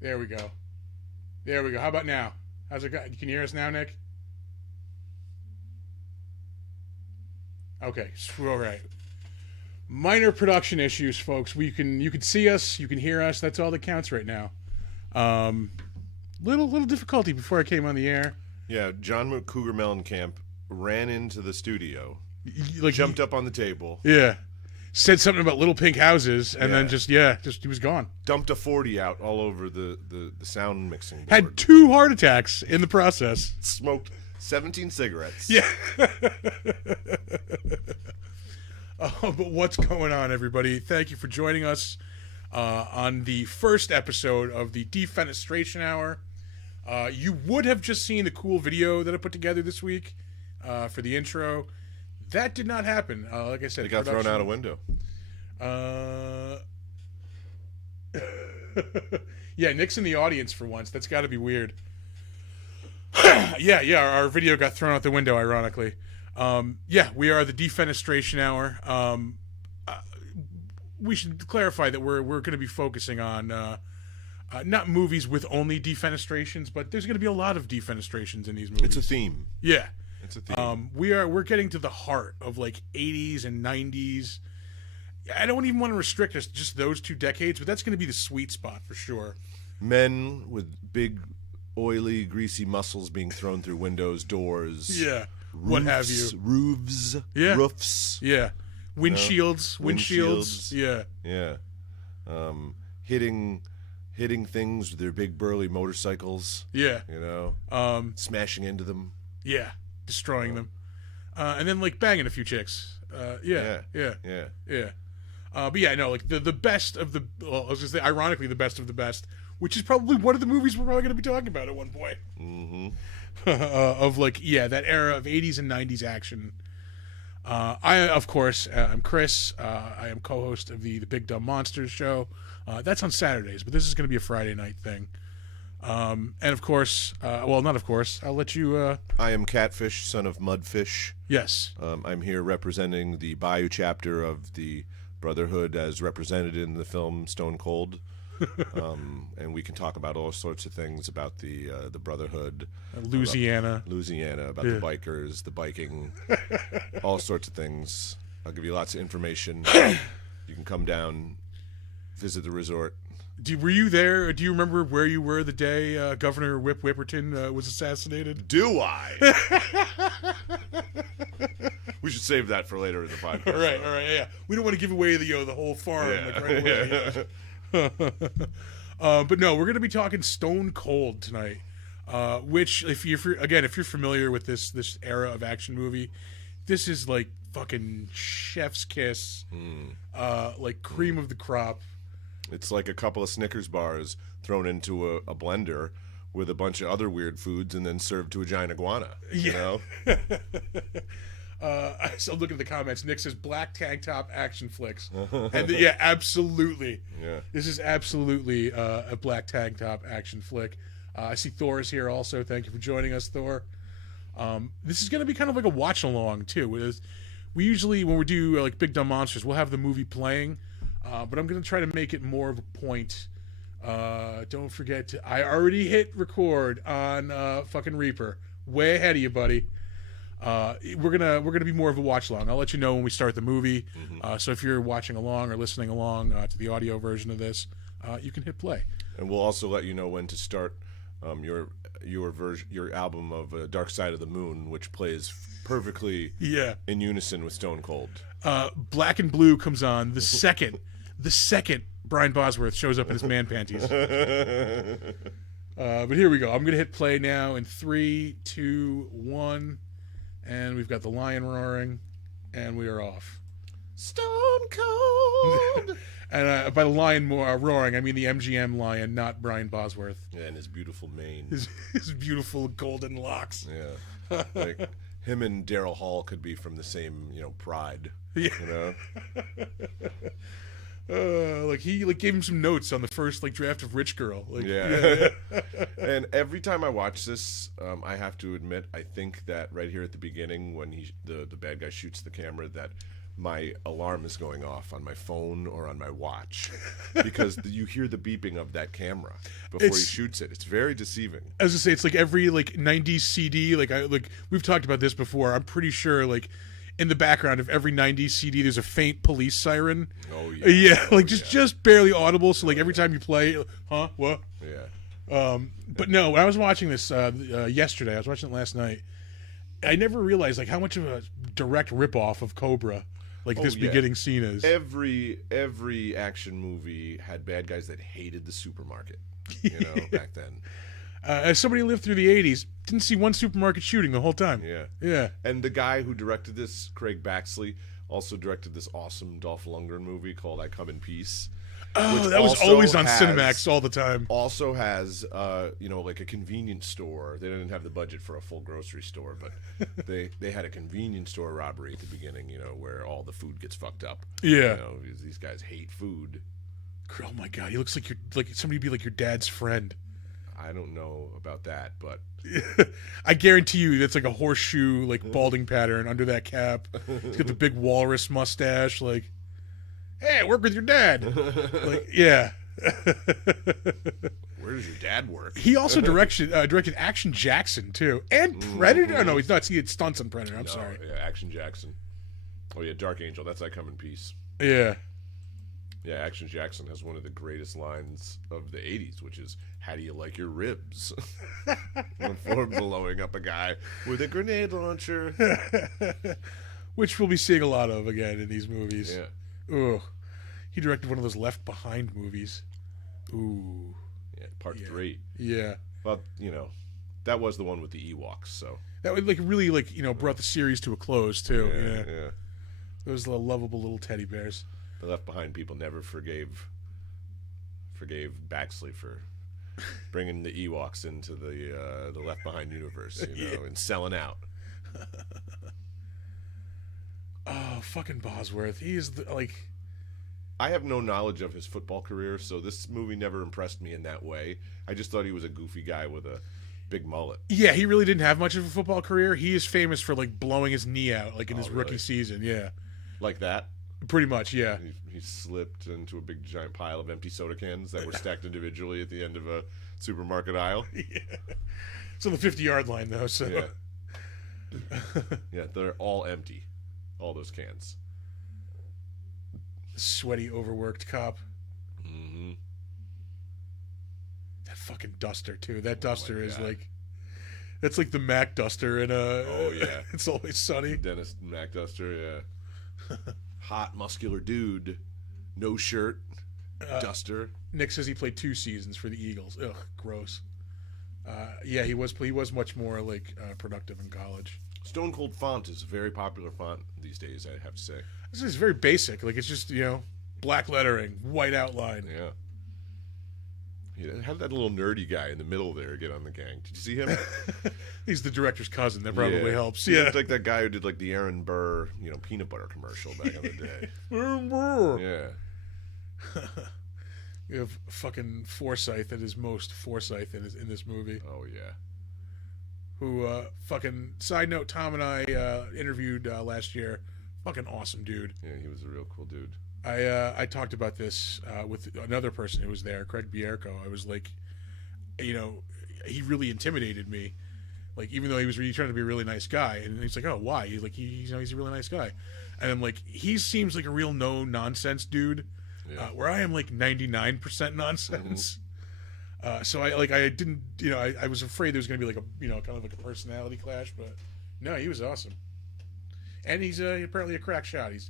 There we go. There we go. How about now? How's it go? Can you hear us now, Nick? Okay, all right. Minor production issues, folks. You can see us, you can hear us. That's all that counts right now. Little difficulty before I came on the air. Yeah, John Cougar Mellencamp ran into the studio, Like jumped up on the table, yeah, said something about little pink houses, and then just he was gone. dumped a 40 out all over the sound mixing board. Had 2 heart attacks in the process. Smoked 17 cigarettes. Yeah. Oh, but what's going on, everybody? Thank you for joining us on the first episode of the Defenestration Hour. You would have just seen the cool video that I put together this week for the intro. That did not happen. Like I said, It got thrown out a window. Yeah, Nick's in the audience for once. That's got to be weird. Yeah, our video got thrown out the window, ironically. Yeah, we are the Defenestration Hour. We should clarify that we're going to be focusing on not movies with only defenestrations, but there's going to be a lot of defenestrations in these movies. It's a theme. Yeah. It's a theme. We're getting to the heart of like 80s and 90s. I don't even want to restrict us to just those 2 decades, but that's going to be the sweet spot for sure. Men with big, oily, greasy muscles being thrown through windows, doors. Yeah. Roofs, What have you. Roofs. Yeah. Roofs. Yeah. Windshields. Windshields. Yeah. Yeah. Hitting things with their big burly motorcycles. Yeah. You know? Smashing into them. Yeah. Destroying them. And then like banging a few chicks. Yeah. But yeah, no, like the best of the, well, I was going to say ironically the best of the best, which is probably one of the movies we're probably going to be talking about at one point. Mm-hmm. Of like, yeah, that era of 80s and 90s action. Of course, I'm Chris. I am co-host of the Big Dumb Monsters show. That's on Saturdays, but this is going to be a Friday night thing. And of course, well, not of course, I'll let you... I am Catfish, son of Mudfish. Yes. I'm here representing the Bayou chapter of the Brotherhood as represented in the film Stone Cold. And we can talk about all sorts of things about the Brotherhood. Louisiana. About the bikers, the biking, all sorts of things. I'll give you lots of information. You can come down, visit the resort. Were you there? Do you remember where you were the day Governor Whipperton was assassinated? Do I? We should save that for later in the podcast. All right, yeah. We don't want to give away the whole farm like right away. But no, we're going to be talking Stone Cold tonight. Which, if you're familiar with this era of action movie, this is like fucking chef's kiss, like cream of the crop. It's like a couple of Snickers bars thrown into a blender with a bunch of other weird foods and then served to a giant iguana. You know? So I'm looking at the comments. Nick says black tank top action flicks, and yeah, absolutely. Yeah, this is absolutely a black tank top action flick. I see Thor is here also. Thank you for joining us, Thor. This is going to be kind of like a watch along too. We usually, when we do like Big Dumb Monsters, we'll have the movie playing, but I'm going to try to make it more of a point. Don't forget I already hit record on fucking Reaper. Way ahead of you, buddy. We're gonna be more of a watch along. I'll let you know when we start the movie. So if you're watching along or listening along to the audio version of this, you can hit play. And we'll also let you know when to start your album of Dark Side of the Moon, which plays perfectly in unison with Stone Cold. Black and Blue comes on the second Brian Bosworth shows up in his man panties. But here we go. I'm gonna hit play now in 3, 2, 1, and we've got the lion roaring, and we are off. Stone Cold. And by the lion roaring, I mean the MGM lion, not Brian Bosworth. Yeah, and his beautiful mane. His beautiful golden locks. Yeah. Like him and Daryl Hall could be from the same, Pride. Yeah. You know? Like he gave him some notes on the first draft of Rich Girl. Yeah. And every time I watch this, I have to admit, I think that right here at the beginning, when the bad guy shoots the camera, that my alarm is going off on my phone or on my watch, because you hear the beeping of that camera before he shoots it. It's very deceiving. As I say, it's like every 90s CD. We've talked about this before. I'm pretty sure in the background of every 90s CD, there's a faint police siren. Oh yeah. Yeah, just barely audible. So every time you play, huh? What? Yeah. But no, when I was watching this yesterday, I was watching it last night. I never realized how much of a direct ripoff of Cobra. Beginning scene is. Every action movie had bad guys that hated the supermarket, back then. As somebody who lived through the 80s, didn't see one supermarket shooting the whole time. Yeah. And the guy who directed this, Craig Baxley, also directed this awesome Dolph Lundgren movie called I Come in Peace. Oh, that was always on Cinemax all the time. Also has, a convenience store. They didn't have the budget for a full grocery store, but they had a convenience store robbery at the beginning, where all the food gets fucked up. Yeah. These guys hate food. Oh my God, he looks like somebody be like your dad's friend. I don't know about that, but I guarantee you that's like a horseshoe, balding pattern under that cap. He's got the big walrus mustache, hey, I work with your dad. Yeah. Where does your dad work? He also directed Action Jackson too, and Predator. Oh no, he's not. He had stunts on Predator. I'm sorry. Yeah, Action Jackson. Oh yeah, Dark Angel. That's I Come in Peace. Yeah. Yeah, Action Jackson has one of the greatest lines of the '80s, which is, "How do you like your ribs?" Before blowing up a guy with a grenade launcher. Which we'll be seeing a lot of again in these movies. Yeah. Ugh. He directed one of those Left Behind movies. Ooh. Yeah, part 3. Yeah. Well, that was the one with the Ewoks, so. That would really brought the series to a close too. Yeah. Those lovable little teddy bears. The Left Behind people never forgave Baxley for bringing the Ewoks into the Left Behind universe, and selling out. Oh, fucking Bosworth. He is I have no knowledge of his football career, so this movie never impressed me in that way. I just thought he was a goofy guy with a big mullet. Yeah, he really didn't have much of a football career. He is famous for blowing his knee out in his rookie season. Yeah, like that. Pretty much, yeah. He slipped into a big giant pile of empty soda cans that were stacked individually at the end of a supermarket aisle. Yeah, it's on the 50-yard line though. So yeah, they're all empty, all those cans. Sweaty, overworked cop. Mm-hmm. That fucking duster too. That duster is That's like the Mac Duster in Oh yeah, It's Always Sunny. Dennis McDuster. Yeah, hot muscular dude, no shirt, duster. Nick says he played 2 seasons for the Eagles. Ugh, gross. Yeah, he was much more like productive in college. Stone Cold font is a very popular font these days, I have to say. This is very basic. Like it's just black lettering, white outline. Yeah. How did that little nerdy guy in the middle there get on the gang? Did you see him? He's the director's cousin. That probably helps. He Yeah, looked like that guy who did like the Aaron Burr, peanut butter commercial back in the day. Yeah. You have fucking Forsyth at his most Forsyth in this movie. Oh yeah. Who fucking side note? Tom and I interviewed last year. Fucking awesome dude. Yeah, he was a real cool dude. I talked about this with another person who was there, Craig Bierko. I was like, he really intimidated me. Like, even though he was really trying to be a really nice guy, and he's like, oh, why? He's like, he's a really nice guy, and I'm like, he seems like a real no nonsense dude, where I am like 99% nonsense. So I didn't, I was afraid there was going to be like a, kind of like a personality clash, but no, he was awesome, and he's apparently a crack shot. He's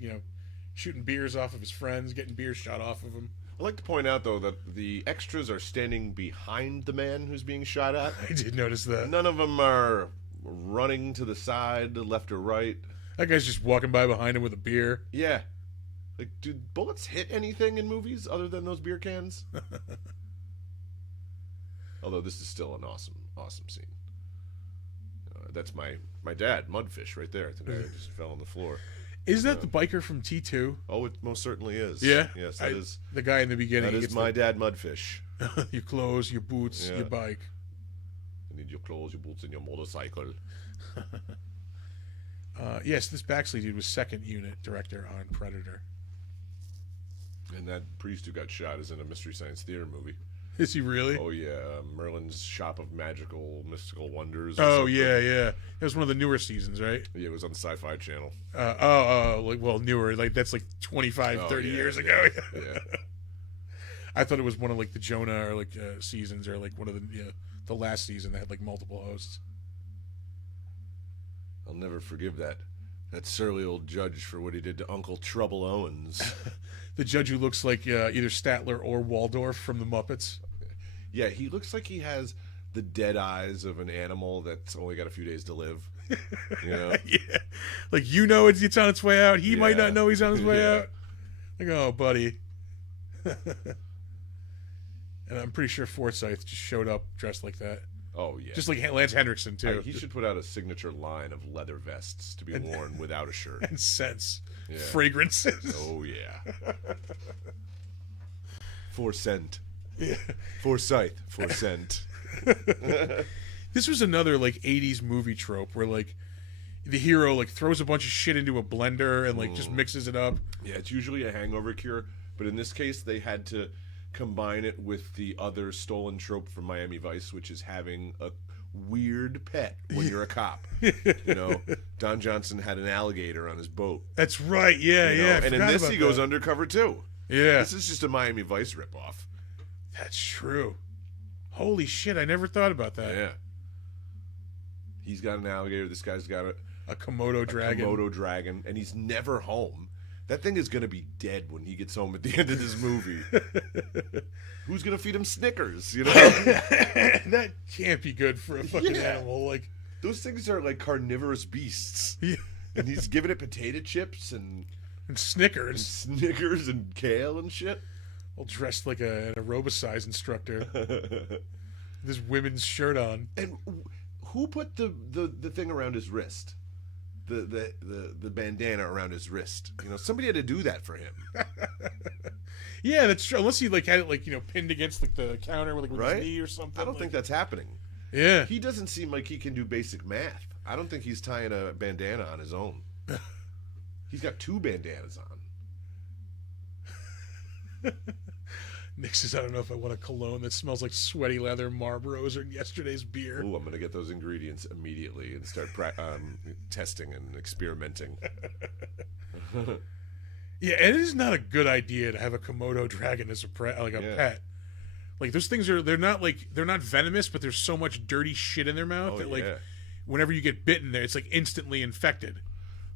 shooting beers off of his friends, getting beers shot off of him. I'd like to point out, though, that the extras are standing behind the man who's being shot at. I did notice that. None of them are running to the side, left or right. That guy's just walking by behind him with a beer. Yeah. Like, do bullets hit anything in movies other than those beer cans? Although this is still an awesome, awesome scene. That's my dad, Mudfish, right there. The guy who just fell on the floor. Is that the biker from T2? Oh, it most certainly is. Yeah? Yes, that is. The guy in the beginning. That is my dad, Mudfish. Your clothes, your boots, your bike. You need your clothes, your boots, and your motorcycle. Yes, this Baxley dude was second unit director on Predator. And that priest who got shot is in a Mystery Science Theater movie. Is he really? Oh, yeah. Merlin's Shop of Mystical Wonders. Oh, yeah. It was one of the newer seasons, right? Yeah, it was on the Sci-Fi Channel. Newer. Like, that's like 25, 30 years ago. Yeah. I thought it was one of like the Jonah or like seasons, or like one of the last season that had like multiple hosts. I'll never forgive that surly old judge for what he did to Uncle Trouble Owens. The judge who looks like either Statler or Waldorf from the Muppets. Yeah, he looks like he has the dead eyes of an animal that's only got a few days to live. Yeah. Like, it's on its way out. He might not know he's on his way out. Like, oh, buddy. And I'm pretty sure Forsyth just showed up dressed like that. Oh, yeah. Just like Lance Henriksen, too. He should put out a signature line of leather vests to be worn without a shirt. And scents. Yeah. Fragrances. Oh, yeah. For scent. Yeah. Forsyth. For scent. This was another, like, 80s movie trope where, like, the hero, like, throws a bunch of shit into a blender and, like, just mixes it up. Yeah, it's usually a hangover cure. But in this case, they had to combine it with the other stolen trope from Miami Vice, which is having a weird pet when you're a cop. Don Johnson had an alligator on his boat. That's right. Yeah. And in this, he goes undercover too. Yeah. This is just a Miami Vice ripoff. That's true. Holy shit! I never thought about that. Yeah. He's got an alligator. This guy's got a Komodo dragon, and he's never home. That thing is going to be dead when he gets home at the end of this movie. Who's going to feed him Snickers, That can't be good for a fucking animal. Like, those things are like carnivorous beasts. Yeah. And he's giving it potato chips and Snickers. And kale and shit. All dressed like an aerobicide instructor. This women's shirt on. And who put the thing around his wrist? The bandana around his wrist. Somebody had to do that for him. Yeah, that's true. Unless he like had it pinned against like the counter with his knee or something. I don't think that's happening. Yeah. He doesn't seem like he can do basic math. I don't think he's tying a bandana on his own. He's got 2 bandanas on. Nick says, I don't know if I want a cologne that smells like sweaty leather, Marlboros, or yesterday's beer. Ooh, I'm going to get those ingredients immediately and start testing and experimenting. Yeah, and it is not a good idea to have a Komodo dragon as a pet. Like those things they're not venomous, but there's so much dirty shit in their mouth that like whenever you get bitten there, it's like instantly infected.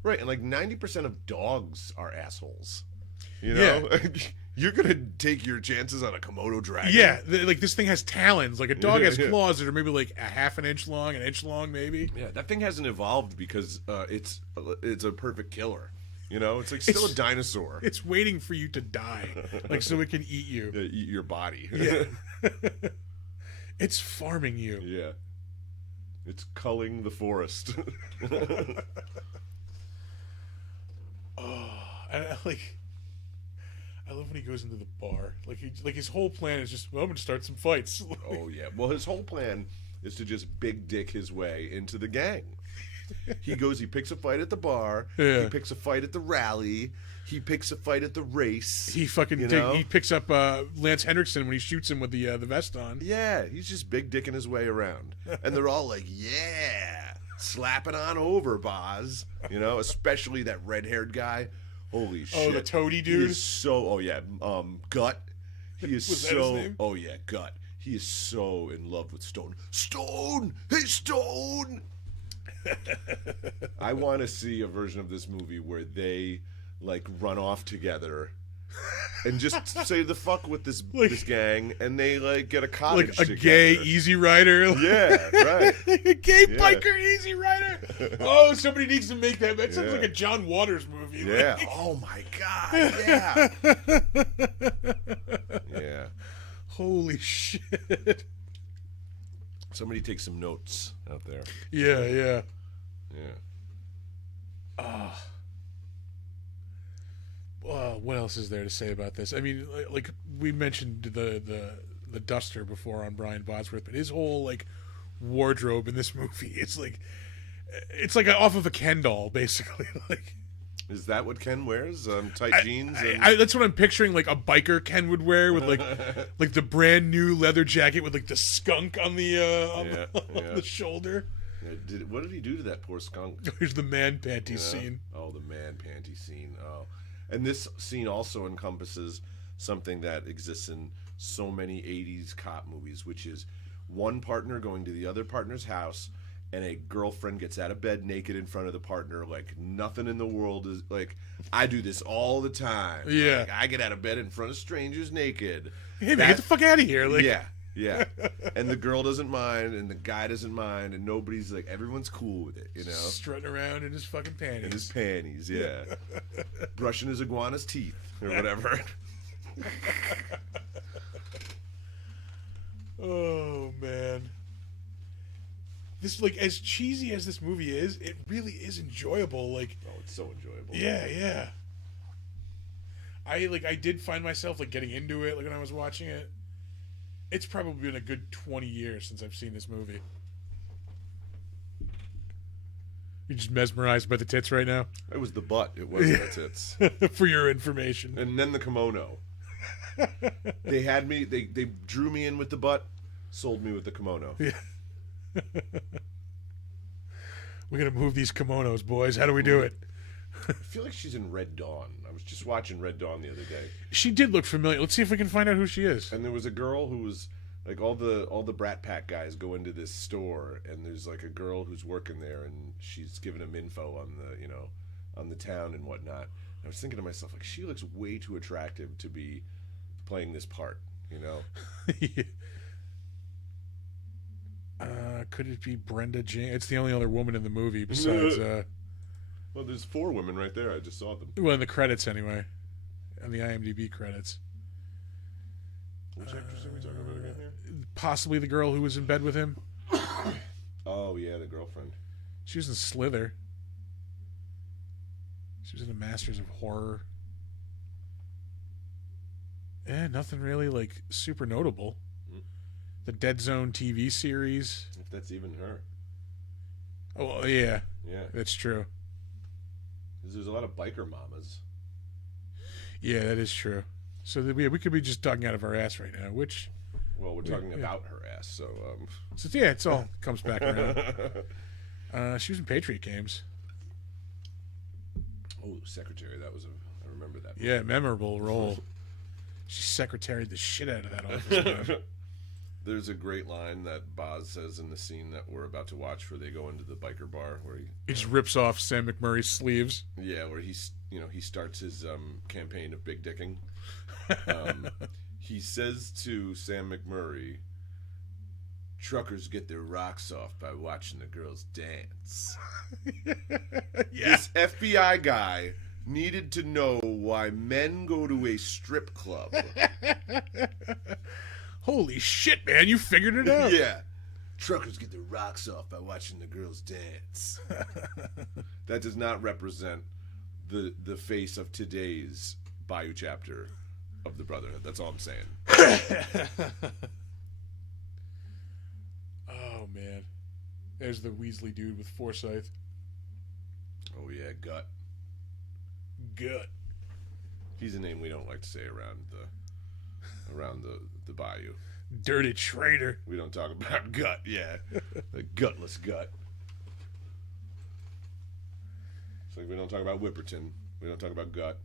Right, and like 90% of dogs are assholes. You know? Yeah. You're going to take your chances on a Komodo dragon. Yeah, like this thing has talons. Like a dog has claws that are maybe like a half an inch long maybe. Yeah, that thing hasn't evolved because it's a perfect killer. You know, it's like still a dinosaur. It's waiting for you to die, like so it can eat you. Yeah, eat your body. Yeah. It's farming you. Yeah. It's culling the forest. Oh, I love when he goes into the bar. Like his whole plan is just, well, I'm gonna start some fights. Oh yeah. Well, his whole plan is to just big dick his way into the gang. He picks a fight at the bar. Yeah. He picks a fight at the rally. He picks a fight at the race. He he picks up Lance Henriksen when he shoots him with the vest on. Yeah, he's just big dicking his way around, and they're all like, "Yeah, slapping on over, Boz." You know, especially that red-haired guy. Holy shit! Oh, the toady dude. He is so. Oh yeah, Gut. He is Was so. that his name? Oh yeah, Gut. He is so in love with Stone. Stone. Hey, Stone. I want to see a version of this movie where they like run off together and just say the fuck with this gang, and they like get a cottage like a together. Gay Easy Rider. Yeah, right. A gay biker Easy Rider. Oh, somebody needs to make that. That sounds like a John Waters movie. Yeah. Like. Oh my god. Yeah. Yeah. Holy shit. Somebody take some notes out there. Yeah, yeah. Yeah. What else is there to say about this? I mean, like we mentioned the duster before on Brian Bosworth, but his whole like wardrobe in this movie, it's like off of a Ken doll, basically. Like, is that what Ken wears? Tight jeans? That's what I'm picturing, like a biker Ken would wear with like the brand new leather jacket with like the skunk on the the shoulder. Yeah, what did he do to that poor skunk? Here's the man panties scene. Oh, the man panty scene. Oh, and this scene also encompasses something that exists in so many 80s cop movies, which is one partner going to the other partner's house, and a girlfriend gets out of bed naked in front of the partner like nothing in the world is like. I do this all the time. Yeah, like, I get out of bed in front of strangers naked. Hey man, get the fuck out of here! Like, yeah, and the girl doesn't mind, and the guy doesn't mind, and nobody's like, everyone's cool with it, you know, strutting around in his fucking panties. In his panties, yeah, brushing his iguana's teeth or whatever. Oh man. This, like, as cheesy as this movie is, it really is enjoyable. Like, oh, it's so enjoyable. Yeah. I did find myself like getting into it, like when I was watching it. It's probably been a good 20 years since I've seen this movie. You're just mesmerized by the tits right now? It was the butt. It wasn't the tits. For your information. And then the kimono. They had me. They drew me in with the butt, sold me with the kimono. Yeah. We're gonna move these kimonos, boys. How do we do it? I feel like she's in Red Dawn. I was just watching Red Dawn the other day. She did look familiar. Let's see if we can find out who she is. And there was a girl who was like, all the Brat Pack guys go into this store, and there's like a girl who's working there, and she's giving them info on on the town and whatnot. And I was thinking to myself, like, she looks way too attractive to be playing this part, you know. Yeah. Could it be Brenda James? It's the only other woman in the movie besides. Well, there's 4 women right there. I just saw them. Well, in the credits anyway, in the IMDb credits. Which actress are we talking about again here? Possibly the girl who was in bed with him. Oh yeah, the girlfriend. She was in Slither. She was in the Masters of Horror. Nothing really like super notable. The Dead Zone TV series. If that's even her. Oh, yeah. Yeah. That's true. There's a lot of biker mamas. Yeah, that is true. So we could be just talking out of our ass right now, which... Well, we're talking about her ass, so... So, yeah, it's all comes back around. She was in Patriot Games. Oh, Secretary. That was I remember that movie. Yeah, memorable role. She secretaried the shit out of that office. Man. There's a great line that Boz says in the scene that we're about to watch, where they go into the biker bar, where he just rips off Sam McMurray's sleeves. Yeah, where he starts his campaign of big dicking. He says to Sam McMurray, "Truckers get their rocks off by watching the girls dance." Yeah. This FBI guy needed to know why men go to a strip club. Holy shit, man, you figured it out. Yeah. Truckers get their rocks off by watching the girls dance. That does not represent the face of today's Bayou chapter of the Brotherhood. That's all I'm saying. Oh, man. There's the Weasley dude with Forsyth. Oh, yeah, Gut. Gut. He's a name we don't like to say around the Bayou. Dirty traitor. We don't talk about Gut, yeah. The gutless Gut. It's like we don't talk about Whipperton. We don't talk about Gut.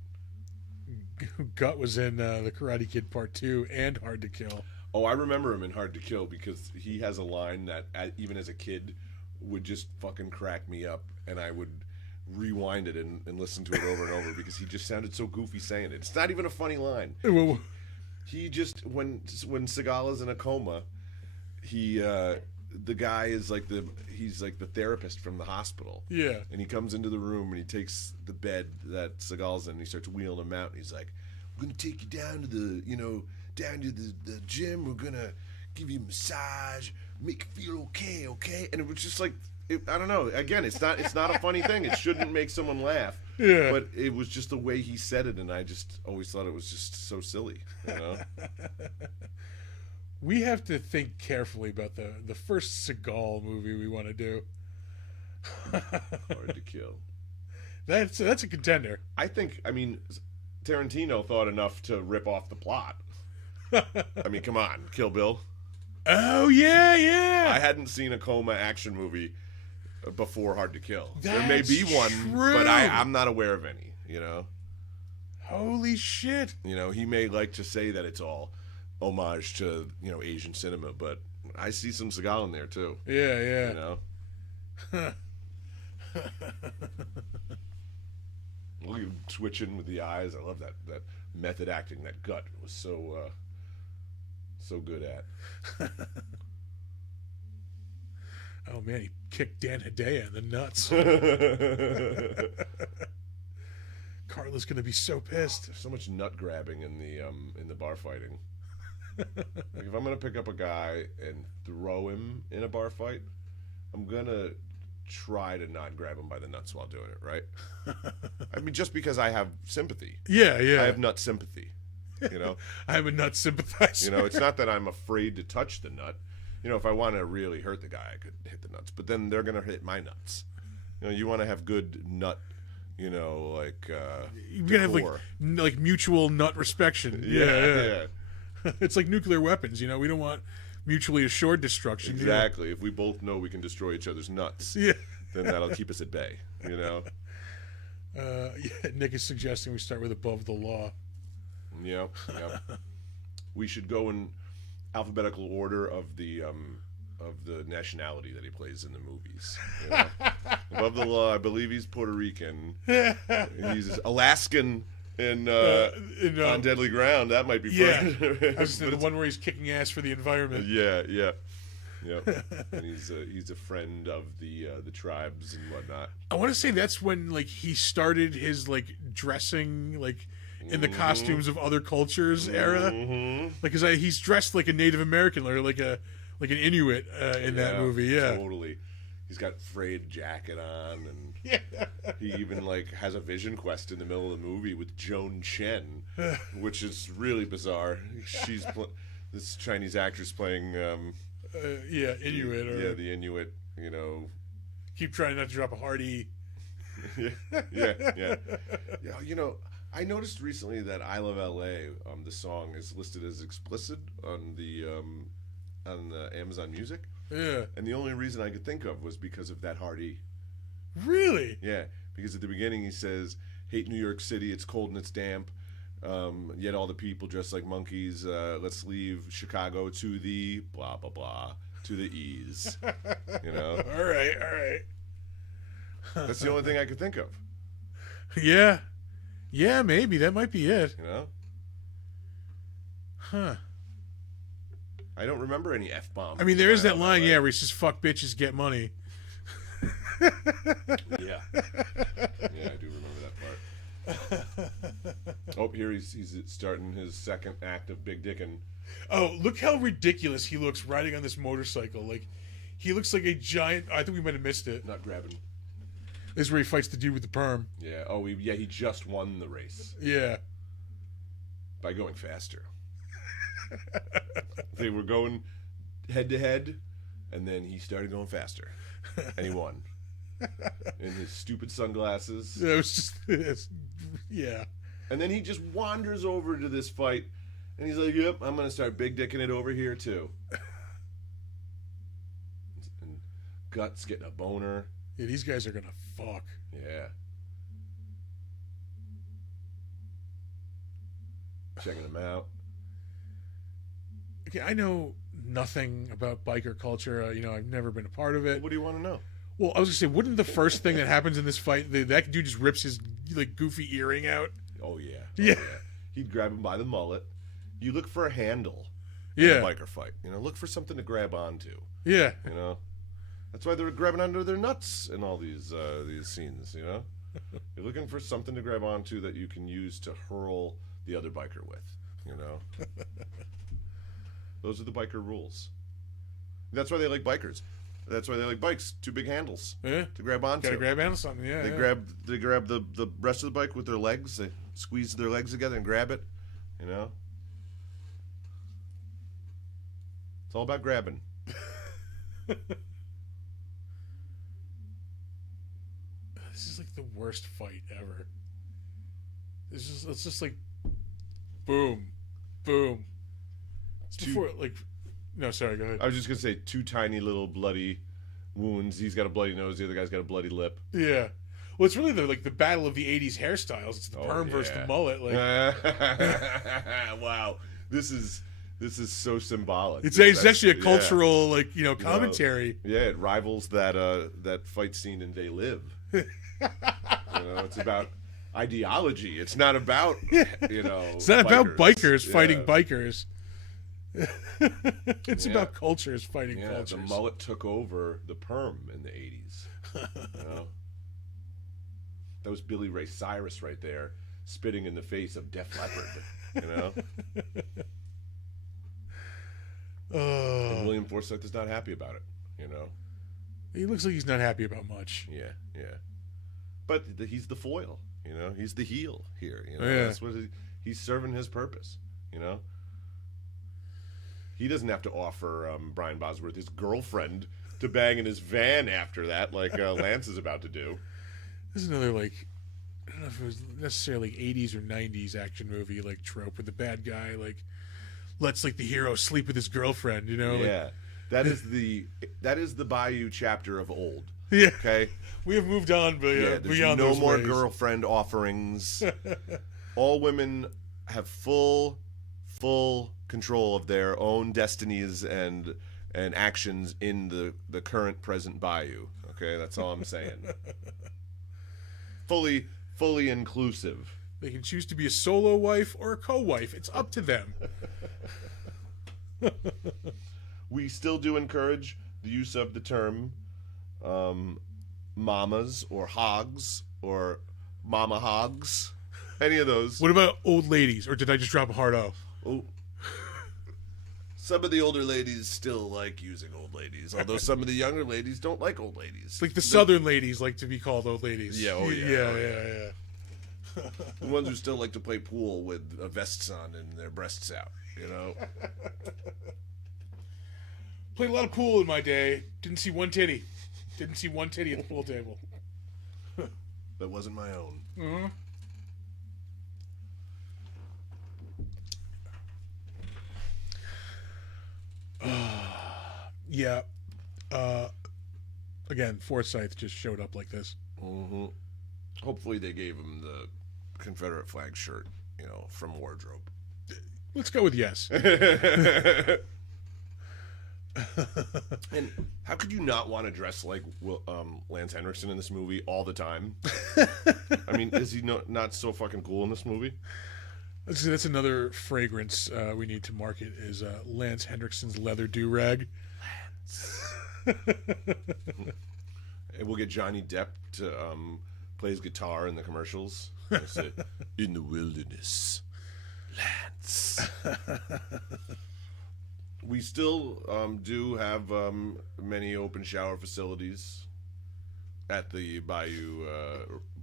Gut was in The Karate Kid Part 2 and Hard to Kill. Oh, I remember him in Hard to Kill because he has a line that, even as a kid, would just fucking crack me up, and I would rewind it and listen to it over and over because he just sounded so goofy saying it. It's not even a funny line. He just, when Seagal is in a coma, the guy is he's like the therapist from the hospital. Yeah. And he comes into the room and he takes the bed that Seagal's in and he starts wheeling him out and he's like, "We're gonna take you down to the gym. We're gonna give you a massage, make you feel okay. And it was just like, I don't know. Again, it's not a funny thing. It shouldn't make someone laugh. Yeah. But it was just the way he said it, and I just always thought it was just so silly. You know. We have to think carefully about the first Seagal movie we want to do. Hard to Kill. That's a contender. I mean, Tarantino thought enough to rip off the plot. I mean, come on, Kill Bill. Oh yeah. I hadn't seen a coma action movie before Hard to Kill. That's there may be one, true. but I'm not aware of any. You know. Holy shit. You know, he may like to say that it's all homage to, Asian cinema, but I see some Seagal in there too. Yeah. You know. Look at him twitching with the eyes. I love that method acting that Gut was so good at. Oh man, he kicked Dan Hedaya in the nuts. Carla's gonna be so pissed. There's so much nut grabbing in the bar fighting. Like if I'm gonna pick up a guy and throw him in a bar fight, I'm gonna try to not grab him by the nuts while doing it, right? I mean, just because I have sympathy. Yeah. I have nut sympathy. I'm a nut sympathizer. It's not that I'm afraid to touch the nut. If I want to really hurt the guy, I could hit the nuts. But then they're gonna hit my nuts. You want to have good nut. You're gonna have like mutual nut respection. Yeah. It's like nuclear weapons. We don't want mutually assured destruction. Exactly. If we both know we can destroy each other's nuts, then that'll keep us at bay. Nick is suggesting we start with Above the Law. Yeah. We should go in alphabetical order of the nationality that he plays in the movies. Above the Law, I believe he's Puerto Rican. He's Alaskan on Deadly Ground. That might be fun. I was the one where he's kicking ass for the environment. Yeah. And he's a friend of the tribes and whatnot. I want to say that's when he started his dressing in the costumes of other cultures era. Because he's dressed like a Native American or like an Inuit in that movie. Yeah, totally. He's got frayed jacket on, and he even has a vision quest in the middle of the movie with Joan Chen, which is really bizarre. She's this Chinese actress playing Inuit. The Inuit. Keep trying not to drop a hard E. Yeah. I noticed recently that "I Love L.A." The song is listed as explicit on the Amazon Music. Yeah. And the only reason I could think of was because of that hard E. Really? Yeah, because at the beginning he says, "Hate New York City, it's cold and it's damp. Yet all the people dressed like monkeys. Let's leave Chicago to the blah blah blah, to the ease. You know. All right. That's the only thing I could think of. Yeah, maybe that might be it. You know. Huh. I don't remember any F-bombs. I mean, there is that line, where he says, "Fuck bitches, get money." Yeah, I do remember that part. Oh, here he's starting his second act of Big Dickin'. Oh, look how ridiculous he looks riding on this motorcycle. Like, he looks like a giant. I think we might have missed it. Not grabbing. This is where he fights the dude with the perm. Yeah. Oh, he just won the race. Yeah. By going faster. They were going head to head, and then he started going faster, and he won. In his stupid sunglasses. It was just, yeah. And then he just wanders over to this fight, and he's like, "Yep, I'm gonna start big dicking it over here too." And Guts getting a boner. Yeah, these guys are gonna fuck. Yeah. Checking them out. Okay, I know nothing about biker culture. I've never been a part of it. What do you want to know? Well, I was gonna say, wouldn't the first thing that happens in this fight, that dude just rips his like goofy earring out? Oh yeah. Yeah. He'd grab him by the mullet. You look for a handle. Yeah. In a biker fight. Look for something to grab onto. Yeah. That's why they're grabbing onto their nuts in all these scenes. You're looking for something to grab onto that you can use to hurl the other biker with. Those are the biker rules. That's why they like bikers. That's why they like bikes. 2 big handles to grab onto. Gotta grab onto something. Yeah. They grab the rest of the bike with their legs. They squeeze their legs together and grab it. It's all about grabbing. This is like the worst fight ever. It's just like boom, boom. It's before no, sorry, go ahead. I was just gonna say 2 tiny little bloody wounds. He's got a bloody nose. The other guy's got a bloody lip. Yeah. Well, it's really the battle of the '80s hairstyles. It's the perm versus the mullet. Wow, this is so symbolic. It's actually a cultural commentary. It rivals that fight scene in They Live. It's about ideology. It's not about It's not about bikers fighting bikers. It's about cultures fighting cultures. The mullet took over the perm in the 80s. That was Billy Ray Cyrus right there, spitting in the face of Def Leppard. And William Forsythe is not happy about it. He looks like he's not happy about much. Yeah. But he's the foil. He's the heel here. That's what he's serving his purpose. He doesn't have to offer Brian Bosworth his girlfriend to bang in his van after that, like Lance is about to do. This is another I don't know if it was necessarily 80s or 90s action movie trope where the bad guy lets the hero sleep with his girlfriend. Yeah, that is the Bayou chapter of old. Yeah. Okay. We have moved on there's beyond no those more ways. Girlfriend offerings. All women have full control of their own destinies and actions in the current present Bayou. Okay, that's all I'm saying. Fully inclusive. They can choose to be a solo wife or a co-wife. It's up to them. We still do encourage the use of the term mamas or hogs or mama hogs. Any of those. What about old ladies? Or did I just drop a hard O? Oh. Some of the older ladies still like using old ladies, although some of the younger ladies don't like old ladies. The southern ladies like to be called old ladies. Yeah, yeah. The ones who still like to play pool with vests on and their breasts out, Played a lot of pool in my day. Didn't see one titty. Didn't see one titty at the pool table. That wasn't my own. Uh-huh. Yeah. Again, Forsythe just showed up like this. Mm-hmm. Hopefully they gave him the Confederate flag shirt. from wardrobe. Let's go with yes. And how could you not want to dress like Lance Henriksen in this movie all the time? I mean, is he not so fucking cool in this movie? That's another fragrance we need to market is Lance Henriksen's leather do-rag. And we'll get Johnny Depp to play his guitar in the commercials. Say, in the wilderness, Lance. We still do have many open shower facilities at the Bayou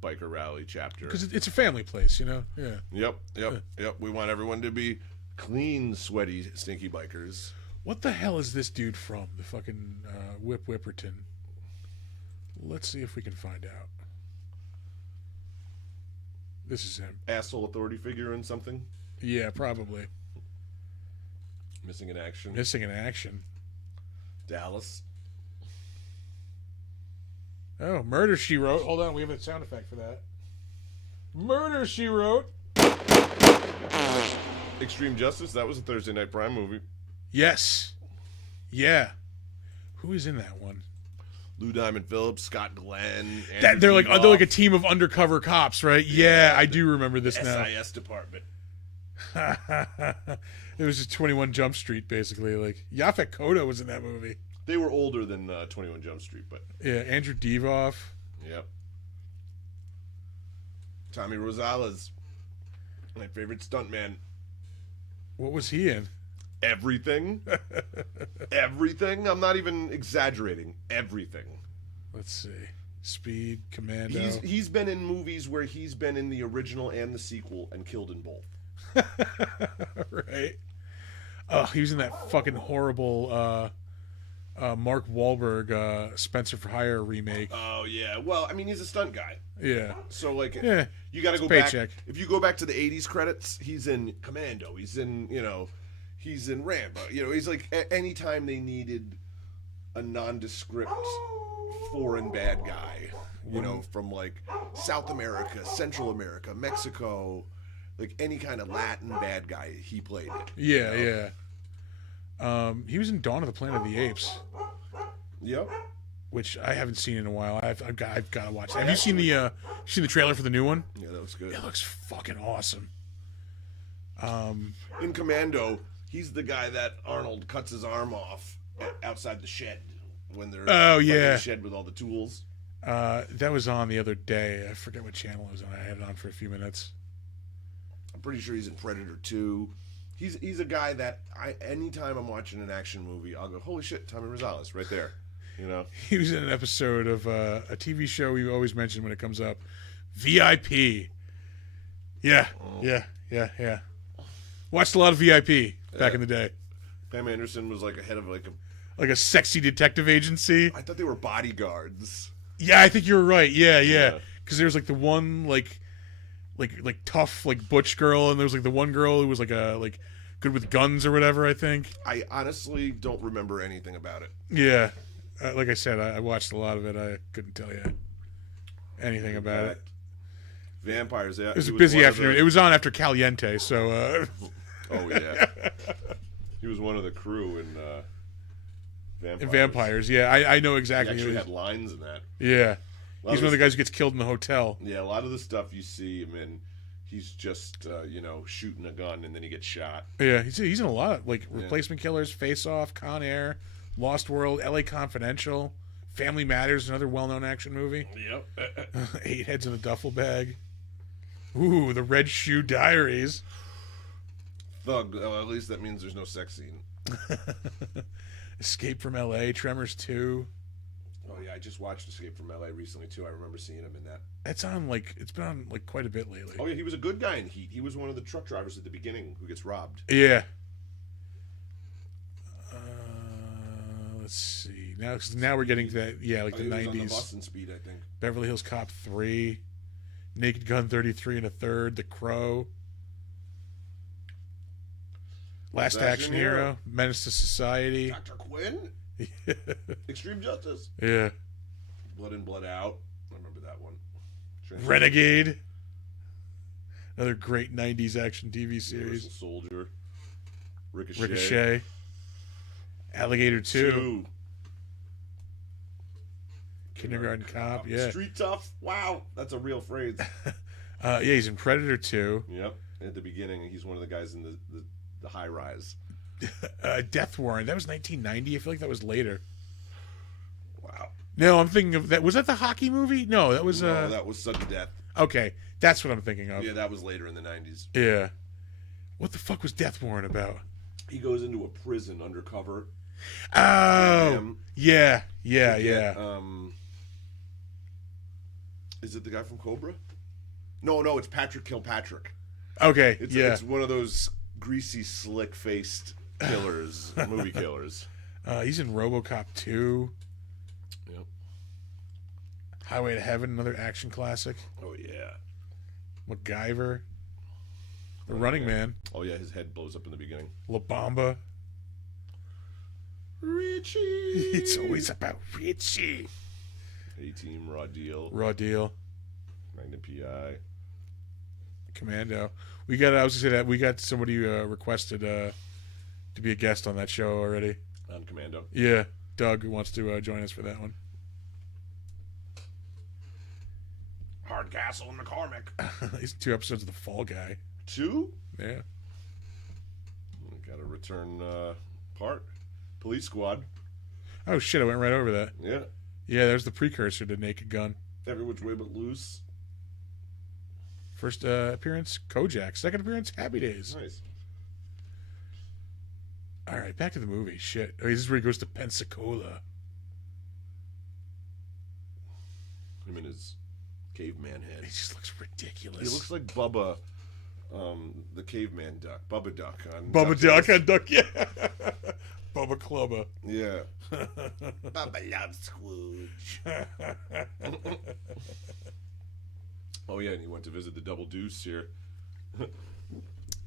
Biker Rally chapter. Because it's a family place, Yeah. Yep. We want everyone to be clean, sweaty, stinky bikers. What the hell is this dude from? The fucking Whip Whipperton. Let's see if we can find out. This is him. Asshole authority figure in something? Yeah, probably. Missing in action. Missing in action. Dallas. Oh, Murder, She Wrote. Hold on, we have a sound effect for that. Murder, She Wrote. Extreme Justice. That was a Thursday Night Prime movie. Yes. Yeah. Who is in that one? Lou Diamond Phillips, Scott Glenn. They're like a team of undercover cops, right? Yeah, I do remember this now. SIS department. It was just 21 Jump Street, basically. Like Yaphet Kotto was in that movie. They were older than 21 Jump Street, but yeah, Andrew Divoff. Yep. Tommy Rosales, my favorite stuntman. What was he in? Everything. Everything. I'm not even exaggerating. Everything. Let's see. Speed, Commando. He's been in movies where he's been in the original and the sequel and killed in both. Right. Oh, he was in that fucking horrible Mark Wahlberg Spencer for Hire remake. Oh yeah. Well, I mean, he's a stunt guy. Yeah. So like, yeah, you got to go paycheck. back. If you go back to the '80s credits, he's in Commando. He's in he's in Rambo. He's like anytime they needed a nondescript foreign bad guy, from like South America, Central America, Mexico. Like any kind of Latin bad guy, he played it. Yeah, yeah. He was in Dawn of the Planet of the Apes. Yep. Which I haven't seen in a while. I've got to watch that. Have you seen the trailer for the new one? Yeah, that was good. It looks fucking awesome. In Commando, he's the guy that Arnold cuts his arm off outside the shed when they're in the shed with all the tools. That was on the other day. I forget what channel it was on. I had it on for a few minutes. I'm pretty sure he's in Predator 2. He's a guy that anytime I'm watching an action movie, I'll go, holy shit, Tommy Rosales, right there. He was in an episode of a TV show we always mention when it comes up, VIP. Yeah, yeah. Watched a lot of VIP back in the day. Pam Anderson was like a head of like a sexy detective agency. I thought they were bodyguards. Yeah, I think you're right. Yeah. Because there's like the one like tough like butch girl, and there was like the one girl who was like good with guns or whatever. I think. I honestly don't remember anything about it. Yeah, like I said, I watched a lot of it. I couldn't tell you anything about it. Vampires. Yeah, it was a busy afternoon. It was on after Caliente, so. Oh yeah. He was one of the crew in Vampires. In Vampires, yeah, I know exactly. He actually had lines in that. Yeah. He's one of the guys who gets killed in the hotel. Yeah, a lot of the stuff you see him in, he's just, shooting a gun and then he gets shot. Yeah, he's in a lot. Like Replacement Killers, Face Off, Con Air, Lost World, L.A. Confidential, Family Matters, another well-known action movie. Yep. 8 Heads in a Duffel Bag. Ooh, The Red Shoe Diaries. Thug. Well, at least that means there's no sex scene. Escape from L.A., Tremors 2. Oh yeah, I just watched Escape from L.A. recently too. I remember seeing him in that. It's been on quite a bit lately. Oh yeah, he was a good guy in Heat. He was one of the truck drivers at the beginning who gets robbed. Yeah. Let's see. Now we're getting to that. Yeah, like the 90s. On the Boston Speed, I think. Beverly Hills Cop 3, Naked Gun 33 and a Third, The Crow, Last Action Hero, Menace to Society, Dr. Quinn. Extreme Justice. Yeah. Blood In, Blood Out. I remember that one. Renegade. Another great 90s action TV series. Universal Soldier. Ricochet. Alligator 2. Kindergarten Cop, yeah. Street Tough. Wow, that's a real phrase. Yeah, he's in Predator 2. Yep. At the beginning, he's one of the guys in the high rise. Death Warrant. That was 1990. I feel like that was later. Wow. No, I'm thinking of that. Was that the hockey movie? No, that was. No, that was Sudden Death. Okay, that's what I'm thinking of. Yeah, that was later in the 90s. Yeah. What the fuck was Death Warrant about? He goes into a prison undercover. Oh, yeah. Is it the guy from Cobra? No, it's Patrick Kilpatrick. Okay, It's one of those greasy, slick-faced killers, movie killers. He's in RoboCop 2. Yep. Highway to Heaven, another action classic. Oh, yeah. MacGyver. The Running Man. Oh, yeah, his head blows up in the beginning. La Bamba. Richie! It's always about Richie. A-Team, Raw Deal. Raw Deal. Magnum P.I. Commando. We got somebody requested to be a guest on that show already. On Commando. Yeah, Doug wants to join us for that one. Hardcastle and McCormick. These 2 episodes of The Fall Guy. 2? Yeah. Got a return part. Police Squad. Oh shit! I went right over that. Yeah. Yeah, there's the precursor to Naked Gun. Every Which Way But Loose. First appearance, Kojak. Second appearance, Happy Days. Nice. All right, back to the movie. Shit. Oh, this is where he goes to Pensacola. Him and his caveman head. He just looks ridiculous. He looks like Bubba, the caveman duck. Bubba Duck. Bubba Duck on Duck, yeah. Bubba Clubba. Yeah. Bubba loves Scrooge. Oh, yeah, and he went to visit the Double Deuce here.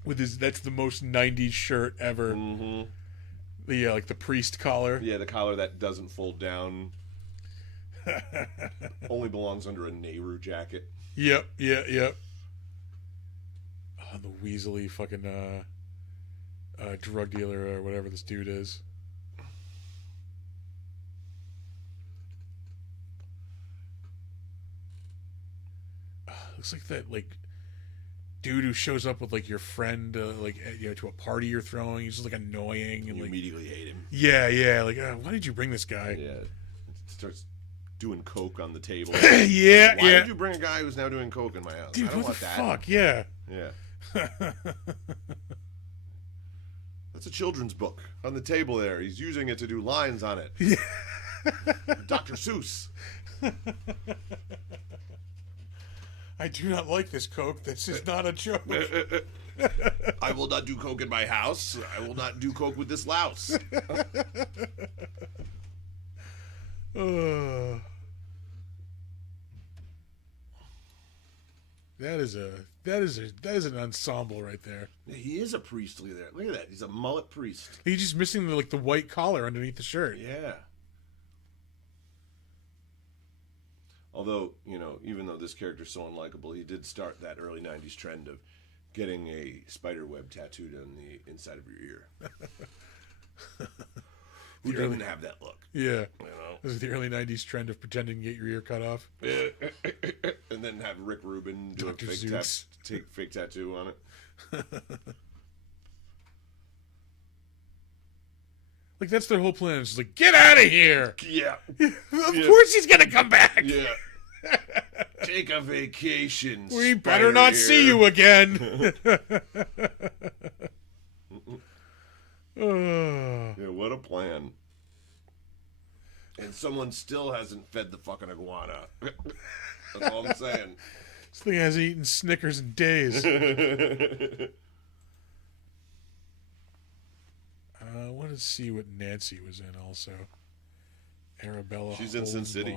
With that's the most 90s shirt ever. Mm-hmm. The like the priest collar. Yeah, the collar that doesn't fold down. Only belongs under a Nehru jacket. Yep. Oh, the weaselly fucking drug dealer or whatever this dude is. Looks like that dude who shows up with your friend to a party you're throwing. He's just annoying and you immediately hate him. Yeah, why did you bring this guy? Yeah, starts doing coke on the table. Yeah. Why did you bring a guy who's now doing coke in my house? Dude, I don't what want the that. fuck? Yeah. That's a children's book on the table there. He's using it to do lines on it. Yeah. Dr. Seuss. I do not like this coke. This is not a joke. I will not do coke in my house. I will not do coke with this louse. That is an ensemble right there. He is a priest. Look at that. Look at that. He's a mullet priest. He's just missing the white collar underneath the shirt. Yeah. Although, even though this character's so unlikable, he did start that early 90s trend of getting a spider web tattooed on the inside of your ear. Who didn't have that look? Yeah. This is the early 90s trend of pretending to get your ear cut off. And then have Rick Rubin do Dr. a fake tattoo on it. That's their whole plan. It's get out of here. Yeah. Of course he's going to come back. Yeah. Take a vacation. We better not see you again. Yeah, what a plan. And someone still hasn't fed the fucking iguana. That's all I'm saying. This thing hasn't eaten Snickers in days. I want to see what Nancy was in also. Arabella. She's in Sin City.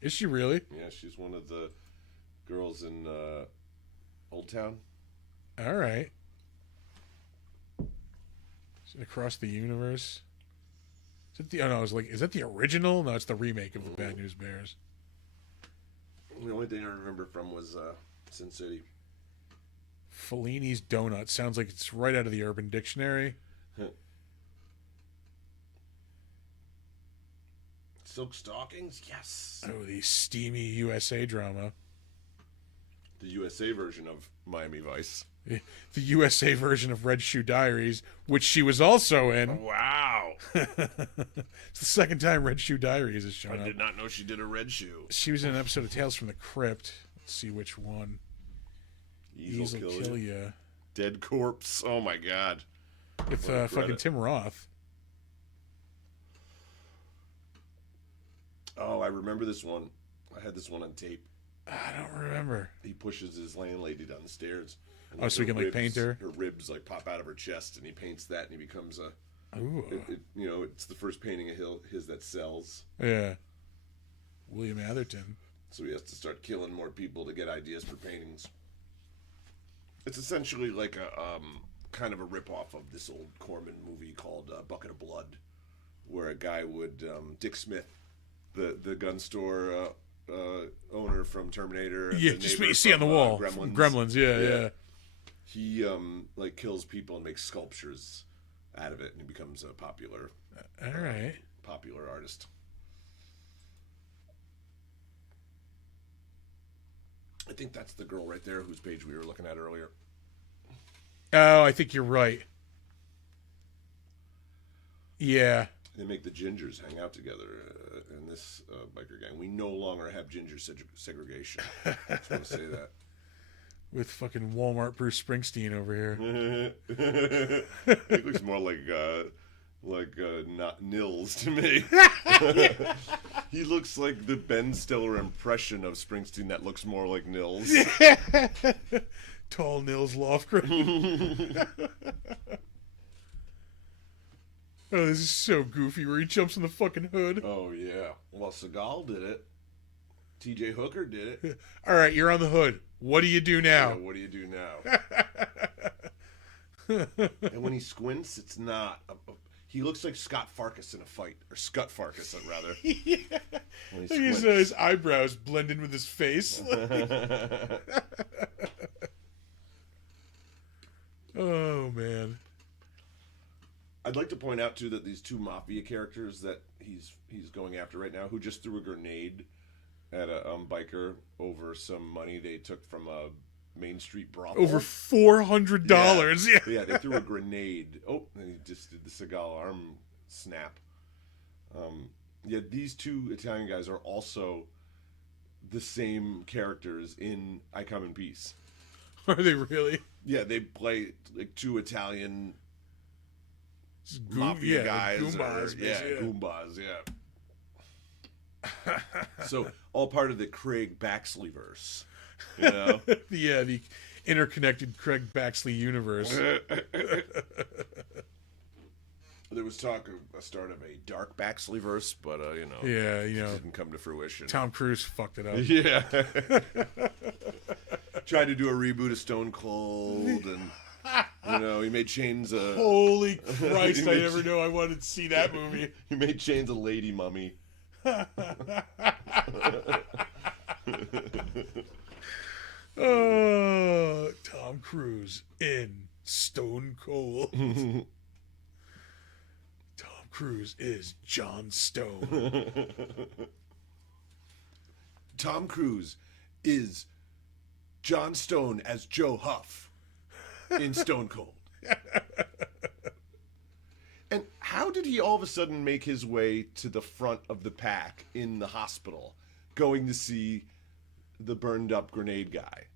Is she really? Yeah, she's one of the girls in Old Town. All right. Across the Universe. Is that the original? No, it's the remake of the Bad News Bears. The only thing I remember from was Sin City. Fellini's Donut sounds like it's right out of the Urban Dictionary. Silk Stockings? Yes. Oh, the steamy USA drama. The USA version of Miami Vice. The USA version of Red Shoe Diaries, which she was also in. Wow. It's the second time Red Shoe Diaries has shown I up. did not know she did a red shoe. She was in an episode of Tales from the Crypt. Let's see which one. Ease will kill ya. Dead Corpse. Oh my god. With fucking Tim Roth. Oh, I remember this one. I had this one on tape. I don't remember. He pushes his landlady down the stairs. Oh, so he can like paint her? Her ribs like pop out of her chest, and he paints that, and he becomes a... Ooh. It's the first painting of his that sells. Yeah. William Atherton. So he has to start killing more people to get ideas for paintings. It's essentially like a kind of a ripoff of this old Corman movie called Bucket of Blood, where a guy would Dick Smith, the gun store owner from Terminator. Yeah, just what you see on the wall. Gremlins, yeah. He like kills people and makes sculptures out of it, and he becomes a popular artist. I think that's the girl right there whose page we were looking at earlier. Oh, I think you're right. Yeah. They make the gingers hang out together in this biker gang. We no longer have ginger segregation. I just want to say that. With fucking Walmart Bruce Springsteen over here. He looks more like not Nils to me. He looks like the Ben Stiller impression of Springsteen that looks more like Nils. Tall Nils Lofgren. Oh, this is so goofy where he jumps in the fucking hood. Oh, yeah. Well, Seagal did it. TJ Hooker did it. All right, you're on the hood. What do you do now? Yeah, what do you do now? And when he squints, it's not... he looks like Scott Farkas in a fight. Or Scott Farkas, rather. Yeah. When he his eyebrows blend in with his face. Oh, man. I'd like to point out, too, that these two mafia characters that he's going after right now, who just threw a grenade at a biker over some money they took from a Main Street brothel. Over $400. Yeah. Yeah, they threw a grenade. Oh, and he just did the Seagal arm snap. Yeah, these two Italian guys are also the same characters in I Come in Peace. Are they really? Yeah, they play like two Italian mafia guys. Goombas, Goombas, yeah. So, all part of the Craig Baxley verse. You know? Yeah, the interconnected Craig Baxley universe. There was talk of a start of a dark Baxley verse, but yeah, it didn't come to fruition. Tom Cruise fucked it up. Yeah. Tried to do a reboot of Stone Cold, and he made Chains a... Holy Christ, I never knew I wanted to see that movie. He made Chains a lady mummy. Oh, Tom Cruise in Stone Cold. Tom Cruise is John Stone. Tom Cruise is John Stone as Joe Huff in Stone Cold. And how did he all of a sudden make his way to the front of the pack in the hospital, going to see the burned up grenade guy?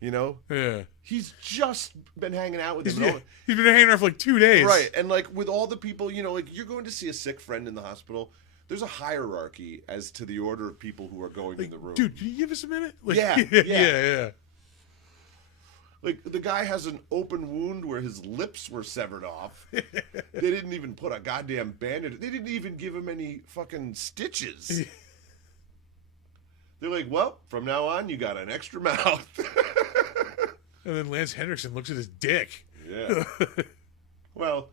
Yeah. He's just been hanging out with him. He's been hanging out for like 2 days. Right. And like with all the people, like you're going to see a sick friend in the hospital. There's a hierarchy as to the order of people who are going in the room. Dude, can you give us a minute? Yeah. Like, the guy has an open wound where his lips were severed off. They didn't even put a goddamn bandage. They didn't even give him any fucking stitches. They're like, well, from now on, you got an extra mouth. And then Lance Henriksen looks at his dick. Yeah. Well,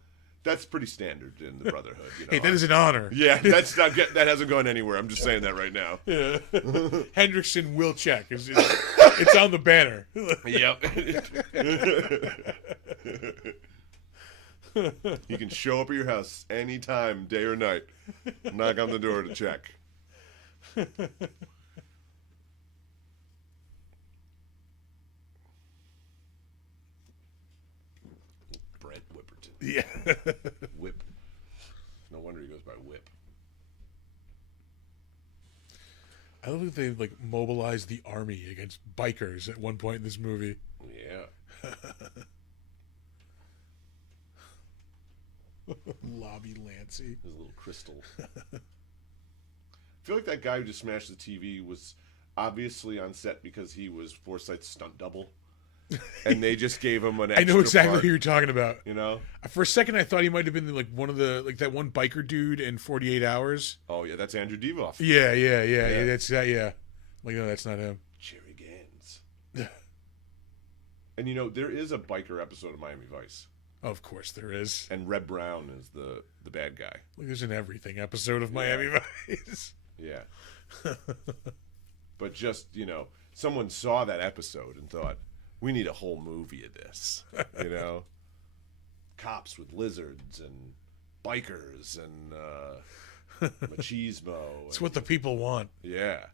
That's pretty standard in the Brotherhood. You know? Hey, that is an honor. Yeah, that hasn't gone anywhere. I'm just saying that right now. Yeah. Hendrickson will check. It's on the banner. Yep. You can show up at your house anytime, day or night. Knock on the door to check. Brett Whipperton. Yeah. Whip. No wonder he goes by Whip. I love that they like mobilized the army against bikers at one point in this movie. Yeah. Lobby Lancy. His little crystal. I feel like that guy who just smashed the TV was obviously on set because he was Forsythe's stunt double. And they just gave him an extra I know exactly part, who you're talking about. You know? For a second, I thought he might have been like one of the that one biker dude in 48 Hours. Oh yeah, that's Andrew Divoff. Yeah. That's that. Yeah. Like no, that's not him. Jerry Gans. And you know there is a biker episode of Miami Vice. Of course there is. And Red Brown is the bad guy. Like there's an everything episode of Miami Vice. Yeah. But just someone saw that episode and thought, we need a whole movie of this, cops with lizards and bikers and machismo. It's what the people want. Yeah,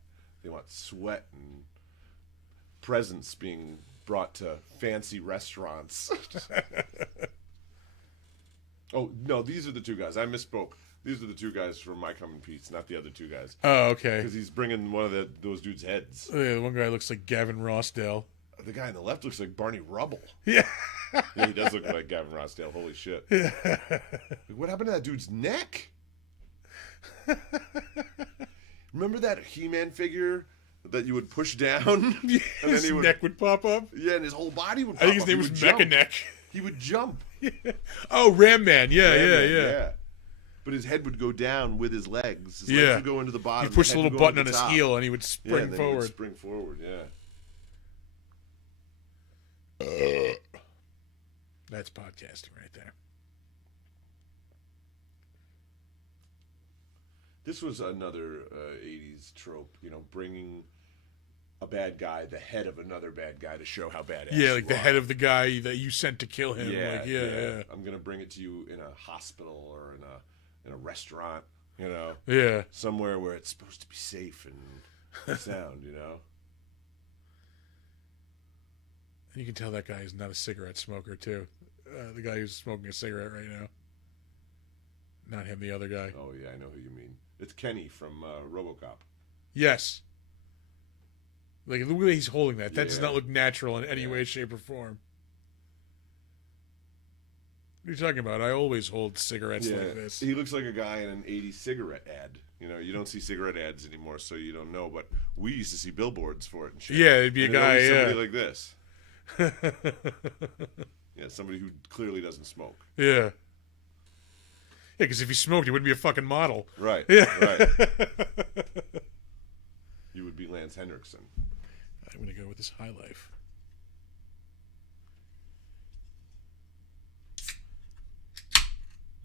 they want sweat and presents being brought to fancy restaurants. Oh no, these are the two guys. I misspoke. These are the two guys from My Come in Peace, not the other two guys. Oh, okay. Because he's bringing one of those dudes' heads. Oh, yeah, the one guy looks like Gavin Rossdale. The guy on the left looks like Barney Rubble. Yeah. Yeah, he does look like Gavin Rossdale. Holy shit. Yeah. What happened to that dude's neck? Remember that He-Man figure that you would push down? Yeah, and his neck would pop up? Yeah, and his whole body would pop I think his up. name was Mecha Neck. He would jump. Yeah. Oh, Ram Man. Yeah. But his head would go down with his legs. His legs would go into the bottom. He'd push the little button on his heel and he would spring forward. He would spring forward, yeah. That's podcasting right there. This was another 80s trope, bringing a bad guy, the head of another bad guy to show how badass Yeah, like you the are. head of the guy that you sent to kill him. Yeah, like, yeah. I'm going to bring it to you in a hospital or in a restaurant, Yeah. somewhere where it's supposed to be safe and sound, And you can tell that guy is not a cigarette smoker, too. The guy who's smoking a cigarette right now. Not him, the other guy. Oh, yeah, I know who you mean. It's Kenny from RoboCop. Yes. Like, the way he's holding that does Yeah. not look natural in any way, shape, or form. What are you talking about? I always hold cigarettes like this. He looks like a guy in an 80s cigarette ad. You don't see cigarette ads anymore, so you don't know. But we used to see billboards for it and shit. Yeah, it'd be a guy, somebody like this. Yeah, somebody who clearly doesn't smoke. Yeah. Yeah, because if he smoked, he wouldn't be a fucking model. Right. Yeah. Right. You would be Lance Henriksen. I'm going to go with this High Life.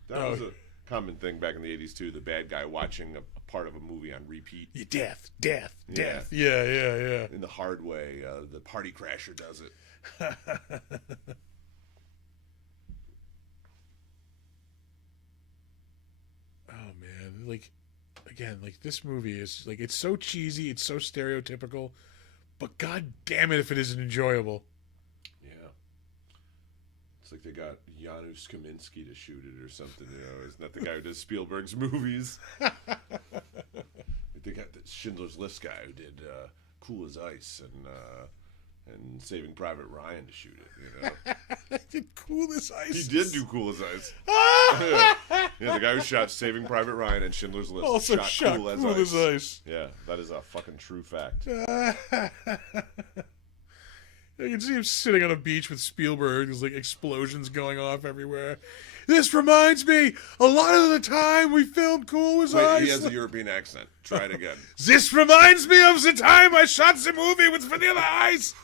That was a common thing back in the 80s, too. The bad guy watching a part of a movie on repeat. Death. Yeah. In the hard way. The party crasher does it. Oh, man. Like, again, like, this movie is, like, it's so cheesy, it's so stereotypical, but god damn it if it isn't enjoyable. Yeah. It's like they got Janusz Kaminski to shoot it or something, He's not the guy who does Spielberg's movies. They got the Schindler's List guy who did Cool as Ice and Saving Private Ryan to shoot it, He did Cool as Ice. He did do Cool as Ice. Yeah, the guy who shot Saving Private Ryan and Schindler's List Also shot Cool as Ice. Yeah, that is a fucking true fact. I can see him sitting on a beach with Spielberg. There's like explosions going off everywhere. This reminds me, a lot of the time we filmed Cool as Ice. He has a European accent. Try it again. This reminds me of the time I shot the movie with Vanilla Ice.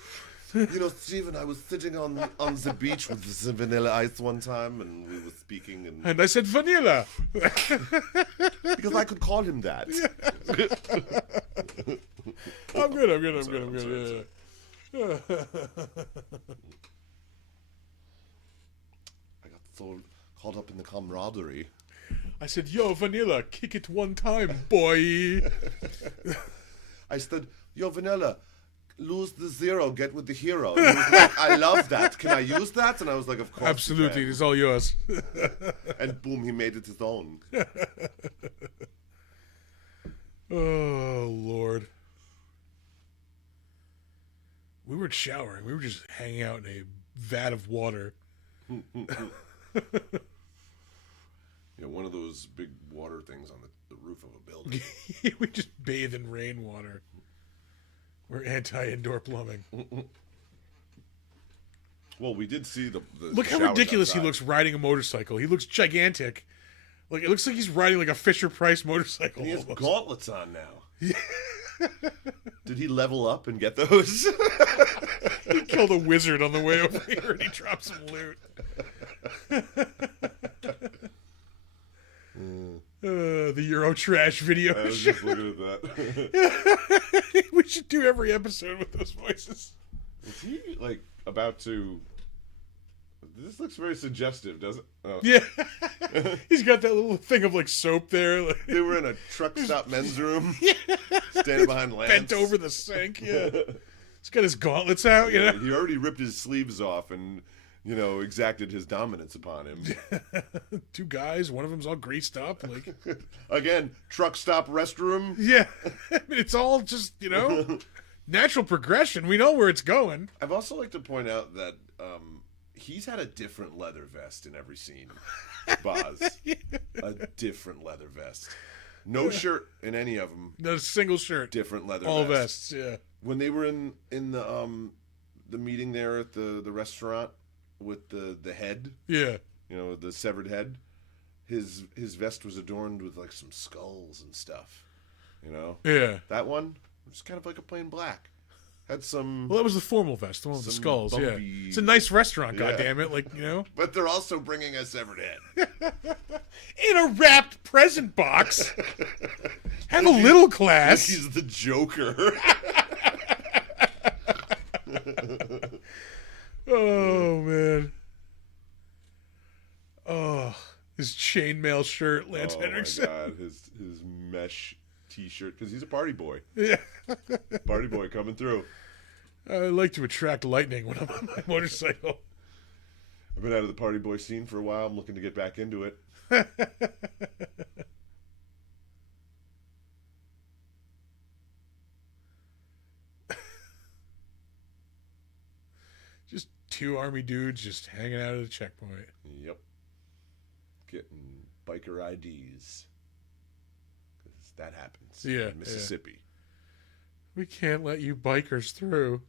You know, Steven, I was sitting on the beach with some vanilla ice one time, and we were speaking, And I said vanilla. because I could call him that. I'm good. Yeah. I got so caught up in the camaraderie. I said, yo, vanilla, kick it one time, boy. I said, yo, vanilla, lose the zero, get with the hero. And he was like, I love that. Can I use that? And I was like, of course. Absolutely, it's all yours. And boom, he made it his own. Oh, Lord. We weren't showering. We were just hanging out in a vat of water. Yeah, one of those big water things on the roof of a building. We just bathe in rainwater. We're anti-indoor plumbing. Well, we did see the Look how ridiculous he looks riding a motorcycle. He looks gigantic. Like it looks like he's riding like a Fisher-Price motorcycle. And he has almost. gauntlets on now. Yeah. Did he level up and get those? He killed a wizard on the way over here and he dropped some loot. The Eurotrash video I was show. just looking at that. We should do every episode with those voices. Is he, like, about to... This looks very suggestive, doesn't it? Oh. Yeah. He's got that little thing of, like, soap there. Like, They were in a truck stop men's room. yeah. Standing behind lamps. Bent over the sink, yeah. He's got his gauntlets out, you know? He already ripped his sleeves off and, you know, exacted his dominance upon him. Two guys, one of them's all greased up. Like, Again, truck stop restroom. yeah. I mean, it's all just, you know, natural progression. We know where it's going. I've also like to point out that he's had a different leather vest in every scene. Boz. Yeah. A different leather vest. No shirt in any of them. Not a single shirt. Different leather All vest. vests, yeah. When they were in the meeting there at the restaurant with the head, Yeah. you know, the severed head, his vest was adorned with like some skulls and stuff. You know? Yeah. That one was kind of like a plain black. Had some... Well, that was the formal vest, the one with the Some skulls, yeah. bumpy- It's a nice restaurant, Yeah. goddammit, like, you know. But they're also bringing a severed head. In a wrapped present box. Have a little class. He's the Joker. Oh, man. Oh, his chainmail shirt, Lance Oh Henriksen. my God, his mesh T-shirt, because he's a party boy. Yeah. Party boy coming through. I like to attract lightning when I'm on my motorcycle. I've been out of the party boy scene for a while. I'm looking to get back into it. Just two army dudes just hanging out at a checkpoint. Yep. Getting biker IDs. 'Cause that happens Yeah, in Mississippi. We can't let you bikers through.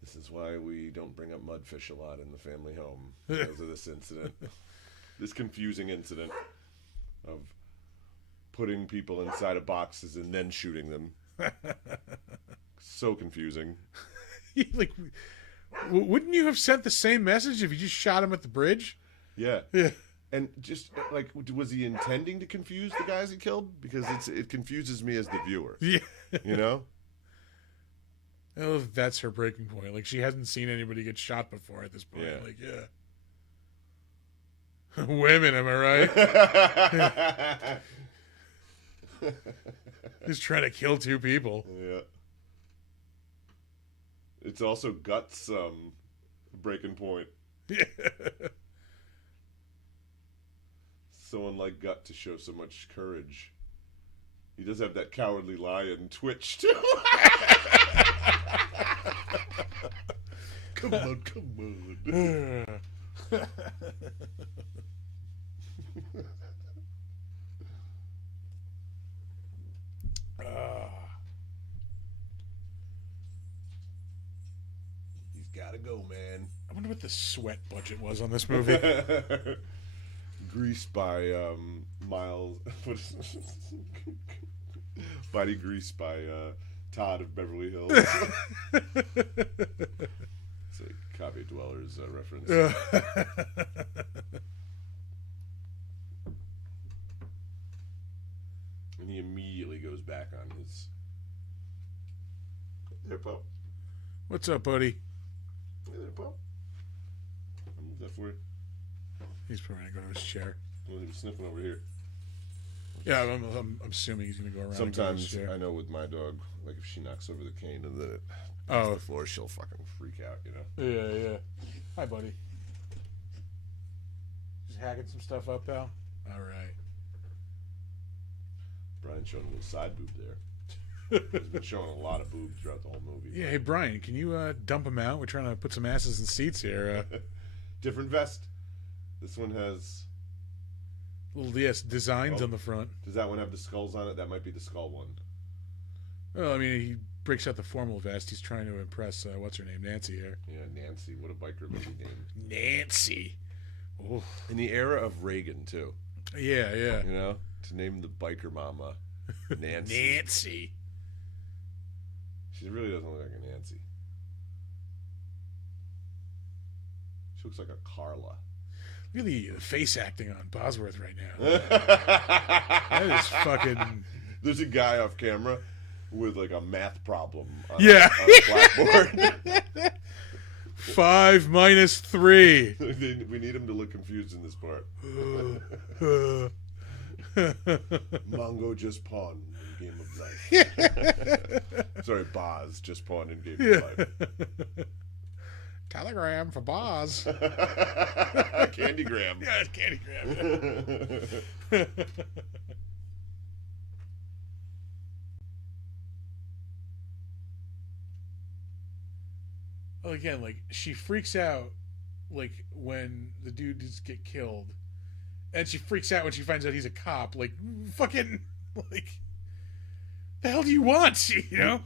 This is why we don't bring up mudfish a lot in the family home, because of this incident. This confusing incident of putting people inside of boxes and then shooting them. So confusing. Like, wouldn't you have sent the same message if you just shot him at the bridge? Yeah. Yeah. And just, like, was he intending to confuse the guys he killed? Because it confuses me as the viewer. Yeah. You know? Oh, that's her breaking point. Like, she hasn't seen anybody get shot before at this point. Yeah. Like, yeah. Women, am I right? He's trying to kill two people. Yeah. It's also Guts breaking point. Yeah. So unlike Gut to show so much courage. He does have that cowardly lion twitch too. Come on, come on. He's gotta go, man. I wonder what the sweat budget was on this movie. Greased by Miles Body Grease by Todd of Beverly Hills. It's a Cave Dwellers reference. And he immediately goes back on his... Hey, Pop. What's up, buddy? Hey there, Pop. I'll move that for you. He's probably going to go to his chair. Well, he was sniffing over here. Yeah, I'm assuming he's going to go around. Sometimes, I know with my dog, like if she knocks over the cane and then it hits the floor, she'll fucking freak out, you know? Yeah. Hi, buddy. Just hacking some stuff up, pal? All right. Brian's showing a little side boob there. He's been showing a lot of boobs throughout the whole movie. Yeah, hey, Brian, can you dump them out? We're trying to put some asses in seats here. Different vest. This one has... Little, yes, designs on the front. Does that one have the skulls on it? That might be the skull one. Well, I mean, he breaks out the formal vest. He's trying to impress, what's her name, Nancy here. Yeah, Nancy. What a biker movie name. Nancy. Oh. In the era of Reagan, too. Yeah. You know? To name the biker mama Nancy. Nancy. She really doesn't look like a Nancy. She looks like a Carla. Really face acting on Bosworth right now. That is fucking... There's a guy off camera with like a math problem on, yeah. on a blackboard. 5 minus 3. We need him to look confused in this part. Mongo just pawned in Game of Life. Sorry, Boz just pawned in Game of Life. Telegram for Boz. Candygram. Yeah, it's Candygram. Well, again, like, she freaks out, like, when the dudes get killed. And she freaks out when she finds out he's a cop. Like, fucking, like, the hell do you want, you know?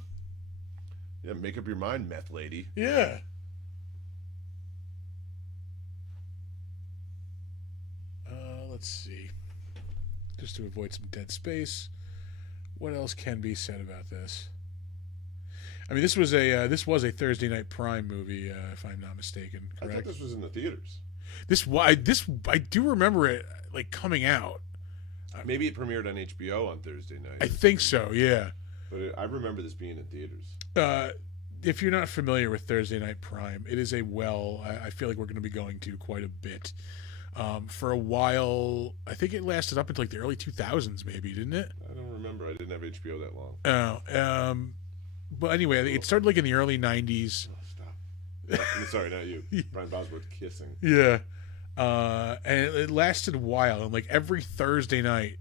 Yeah, make up your mind, meth lady. Yeah. Let's see. Just to avoid some dead space, what else can be said about this? I mean, this was a Thursday Night Prime movie, if I'm not mistaken. Correct? I thought this was in the theaters. I do remember it like coming out. Maybe it premiered on HBO on Thursday night. I think so. Yeah. But I remember this being in theaters. If you're not familiar with Thursday Night Prime, it is I feel like we're going to be going to quite a bit. For a while, I think it lasted up until like the early 2000s, maybe, didn't it? I don't remember. I didn't have HBO that long. Oh, but anyway, I think it started like in the early 90s. Oh, stop. Sorry, not you. Brian Bosworth kissing. Yeah. And it lasted a while, and like every Thursday night,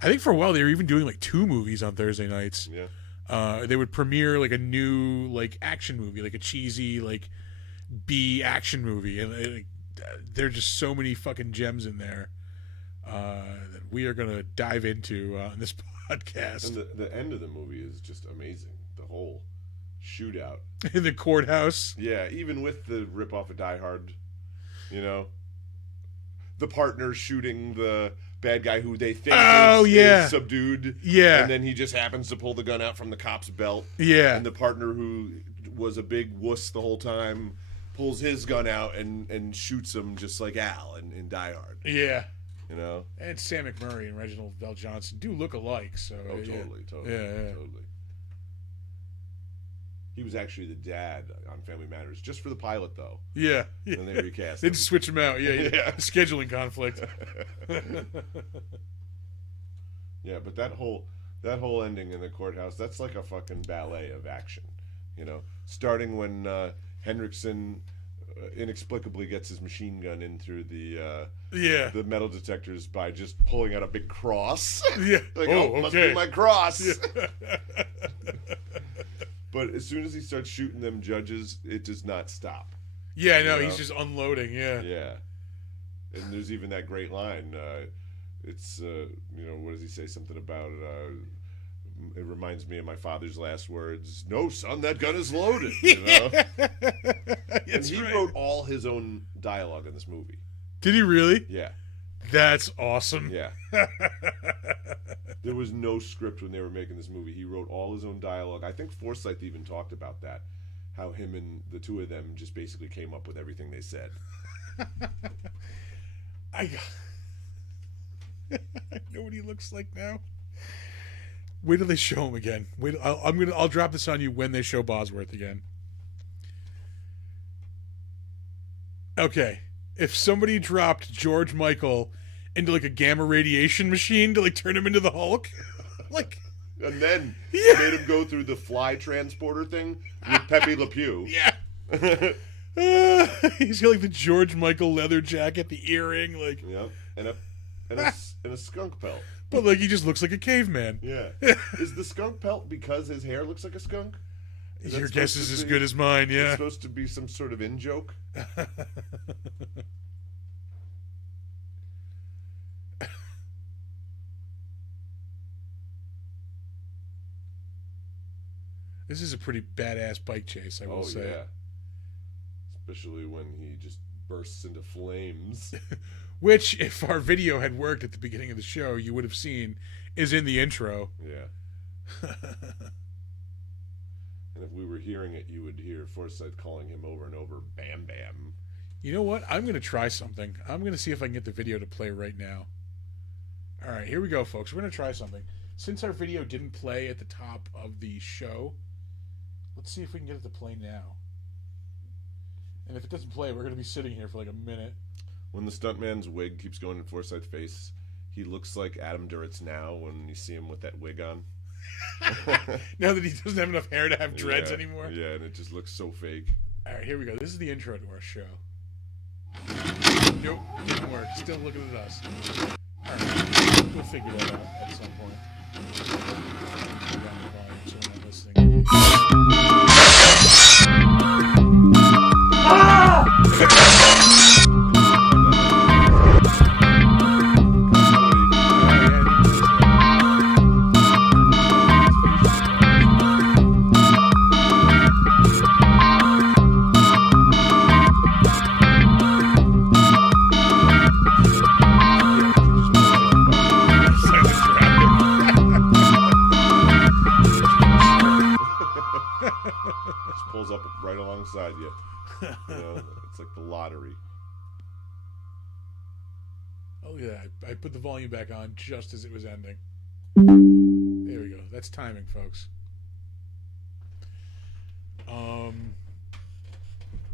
I think for a while they were even doing like 2 movies on Thursday nights. Yeah. They would premiere like a new like action movie, like a cheesy like B action movie, and there are just so many fucking gems in there that we are going to dive into in this podcast. And the end of the movie is just amazing. The whole shootout in the courthouse. Yeah, even with the rip-off of Die Hard, you know, the partner shooting the bad guy who they think is subdued. Yeah. And then he just happens to pull the gun out from the cop's belt. Yeah. And the partner who was a big wuss the whole time pulls his gun out and shoots him just like Al in Die Hard. Yeah. You know? And Sam McMurray and Reginald Bell Johnson do look alike. So totally. Yeah. Totally. He was actually the dad on Family Matters, just for the pilot, though. Yeah. And they recast They'd him. switch him out. Yeah. Scheduling conflict. Yeah, but that whole ending in the courthouse, that's like a fucking ballet of action. You know? Starting when Henriksen inexplicably gets his machine gun in through the metal detectors by just pulling out a big cross. Yeah. Like, must be my cross. Yeah. But as soon as he starts shooting them judges, it does not stop. Yeah, no, he's just unloading. Yeah. Yeah. And there's even that great line. It's what does he say? Something about it reminds me of my father's last words. No, son, that gun is loaded. You know. And he wrote all his own dialogue in this movie. Did he really? Yeah. That's awesome. Yeah. There was no script when they were making this movie. He wrote all his own dialogue. I think Forsythe even talked about that. How him and the two of them just basically came up with everything they said. I know what he looks like now. Wait till they show him again. Wait, I'll drop this on you when they show Bosworth again. Okay, if somebody dropped George Michael into like a gamma radiation machine to like turn him into the Hulk, like, and then made him go through the fly transporter thing with Pepe Le Pew. Yeah. He's got like the George Michael leather jacket, the earring, like, Yep, and a skunk pelt. But like he just looks like a caveman. Yeah. Is the skunk pelt because his hair looks like a skunk? Your guess is as good as mine. Yeah. It's supposed to be some sort of in joke. This is a pretty badass bike chase, I will say. Yeah. Especially when he just bursts into flames. Which, if our video had worked at the beginning of the show, you would have seen is in the intro. Yeah. And if we were hearing it, you would hear Forsythe calling him over and over, Bam Bam. You know what? I'm going to try something. I'm going to see if I can get the video to play right now. All right, here we go, folks. We're going to try something. Since our video didn't play at the top of the show, let's see if we can get it to play now. And if it doesn't play, we're going to be sitting here for like a minute. When the stuntman's wig keeps going in Forsythe's face, he looks like Adam Duritz now when you see him with that wig on. Now that he doesn't have enough hair to have dreads anymore. Yeah, and it just looks so fake. All right, here we go. This is the intro to our show. Nope, didn't work. Still looking at us. All right, we'll figure that out at some point. Turn down the volume so we're not listening. Just pulls up right alongside you. You know, it's like the lottery. Oh yeah, I put the volume back on just as it was ending. There we go. That's timing, folks.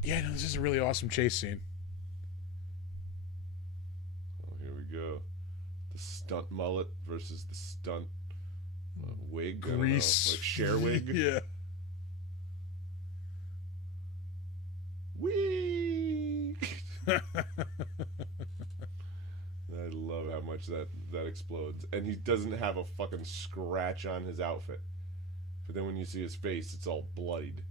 Yeah, no, this is a really awesome chase scene. Oh, here we go. The stunt mullet versus the stunt wig. Grease. Like share wig. Yeah. Whee! I love how much that explodes. And he doesn't have a fucking scratch on his outfit. But then when you see his face, it's all bloodied.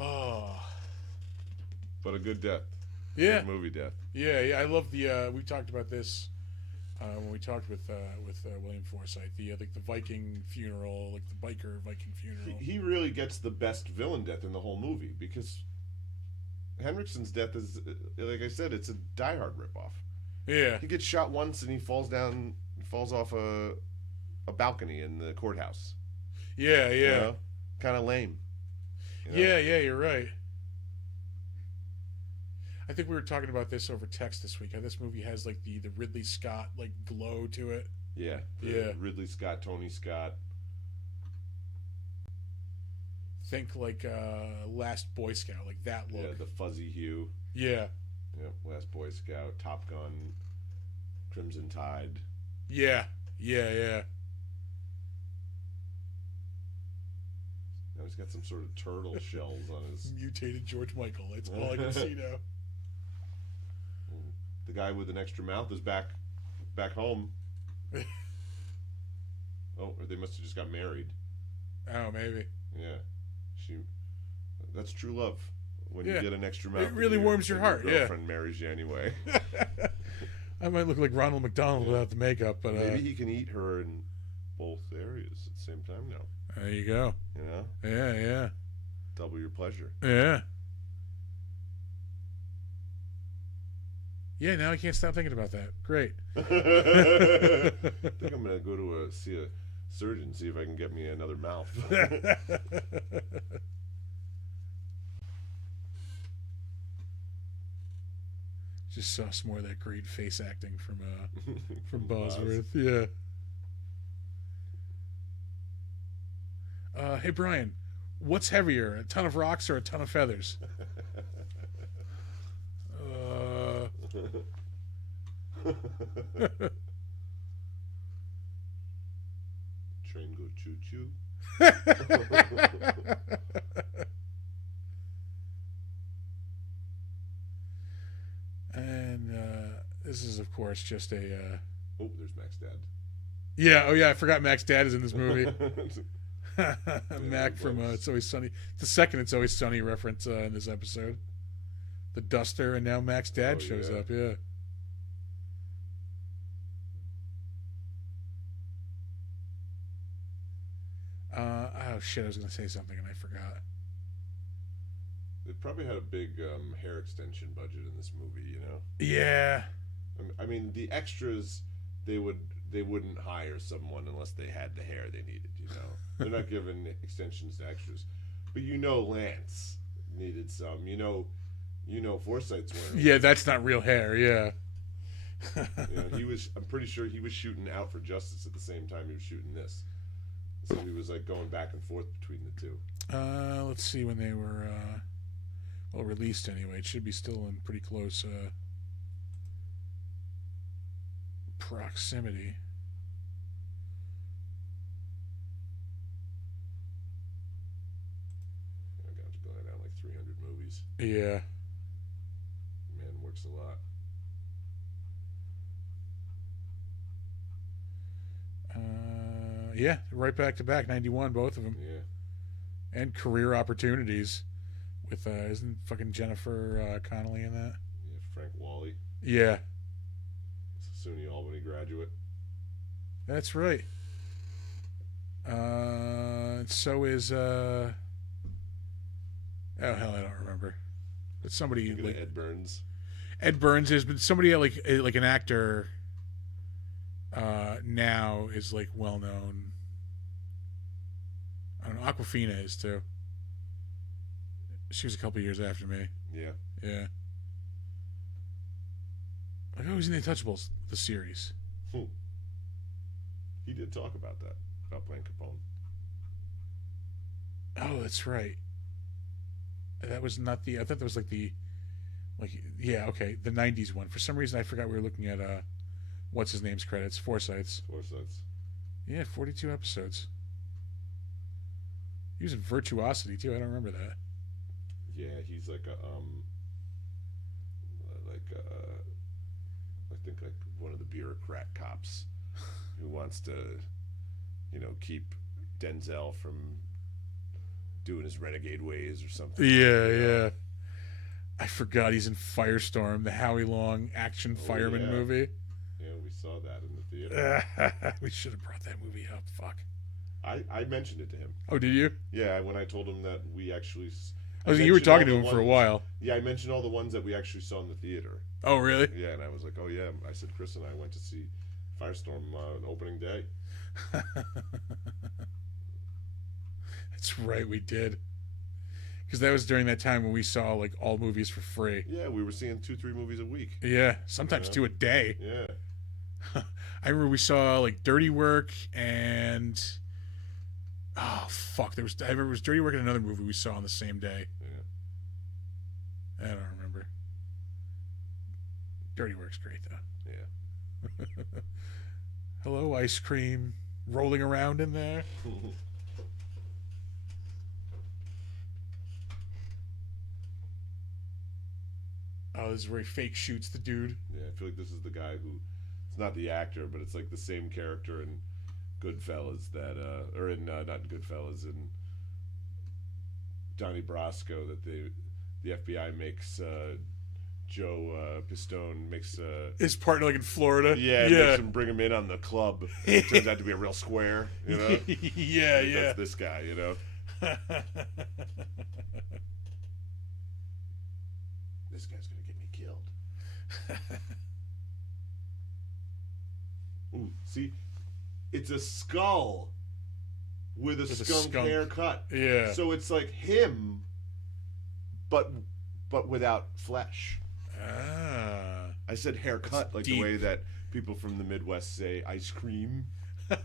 Oh. But a good death. Yeah. Good movie death. Yeah, I love the. We talked about this when we talked with William Forsythe. The like the Viking funeral, like the biker Viking funeral. He really gets the best villain death in the whole movie because Henriksen's death is, like I said, it's a Die Hard ripoff. Yeah. He gets shot once and he falls off a balcony in the courthouse. Yeah, yeah. You know? Kind of lame. You know? Yeah, you're right. I think we were talking about this over text this week. How this movie has like the Ridley Scott like glow to it. Yeah. Yeah. Ridley Scott, Tony Scott. Think like Last Boy Scout, like that look. Yeah, the fuzzy hue. Yeah. Yeah, Last Boy Scout, Top Gun, Crimson Tide. Yeah. Yeah. Now he's got some sort of turtle shells on his... Mutated George Michael. That's all I can see now. The guy with an extra mouth is back home. Oh, or they must have just got married. Oh, maybe. Yeah. That's true love. When you get an extra mouth. It really warms your heart, your girlfriend marries you anyway. I might look like Ronald McDonald without the makeup, but... Maybe he can eat her in both areas at the same time now. There you go. You know? Yeah, yeah. Double your pleasure. Yeah. Yeah, now I can't stop thinking about that. Great. I think I'm going to go to see a surgeon, see if I can get me another mouth. Just saw some more of that great face acting from Bosworth. Yeah. Hey Brian, what's heavier, a ton of rocks or a ton of feathers? Train go choo choo. And this is, of course, just a. Oh, there's Mac's dad. Yeah. Oh, yeah. I forgot Mac's dad is in this movie. Mac from It's Always Sunny. The second It's Always Sunny reference in this episode. The duster, and now Mac's dad shows up. Yeah. Oh shit! I was gonna say something and I forgot. They probably had a big hair extension budget in this movie, you know. Yeah. I mean, the extras, they wouldn't hire someone unless they had the hair they needed. You know, they're not giving extensions to extras. But you know, Lance needed some. You know, Forsythe's wearing. Yeah, that's not real hair. Yeah. You know, I'm pretty sure he was shooting Out for Justice at the same time he was shooting this. So he was like going back and forth between the two. Let's see when they were released anyway. It should be still in pretty close proximity. I got to go down like 300 movies. Yeah. Man works a lot. Yeah, right back to back, 91, both of them. Yeah. And career opportunities with isn't fucking Jennifer Connelly in that? Yeah, Frank Wally. Yeah. SUNY Albany graduate. That's right. So is oh hell, I don't remember. But somebody like Ed Burns. Ed Burns has been somebody like an actor. Now is like well known. I don't know. Awkwafina is too. She was a couple years after me. Yeah. Yeah. Like I was in The Untouchables, the series. He did talk about that, about playing Capone. Oh, that's right. That was not the. I thought that was the okay, the '90s one. For some reason, I forgot we were looking at what's his name's credits, Forsythe's. Yeah, 42 episodes. He was in Virtuosity too. I don't remember that. Yeah, he's like a I think like one of the bureaucrat cops who wants to, keep Denzel from doing his renegade ways or something. Yeah. I forgot he's in Firestorm, the Howie Long action fireman movie. Yeah, we saw that in the theater. We should have brought that movie up. Fuck. I mentioned it to him. Oh, did you? Yeah, when I told him that we actually... you were talking to him for a while. Yeah, I mentioned all the ones that we actually saw in the theater. Oh, really? Yeah, and I was like, oh, yeah. I said, Chris and I went to see Firestorm on opening day. That's right, we did. Because that was during that time when we saw, all movies for free. Yeah, we were seeing 2-3 movies a week. Yeah, sometimes 2 a day. Yeah. I remember we saw, Dirty Work and... Oh, fuck. I remember it was Dirty Work and another movie we saw on the same day. Yeah. I don't remember. Dirty Work's great, though. Yeah. Hello, ice cream. Rolling around in there. Oh, this is where he fake shoots the dude. Yeah, I feel like this is the guy who... It's not the actor, but it's like the same character in Goodfellas that... or in... not in Goodfellas, in Donnie Brasco, that the FBI makes Joe Pistone makes his partner like in Florida. makes him bring him in on the club. It turns out to be a real square, you know. That's this guy, you know. This guy's gonna get me killed. Ooh, see, it's a skull with a skunk haircut. Yeah. So it's like him, but without flesh. Ah. I said haircut like deep. the way that people from the Midwest say ice cream.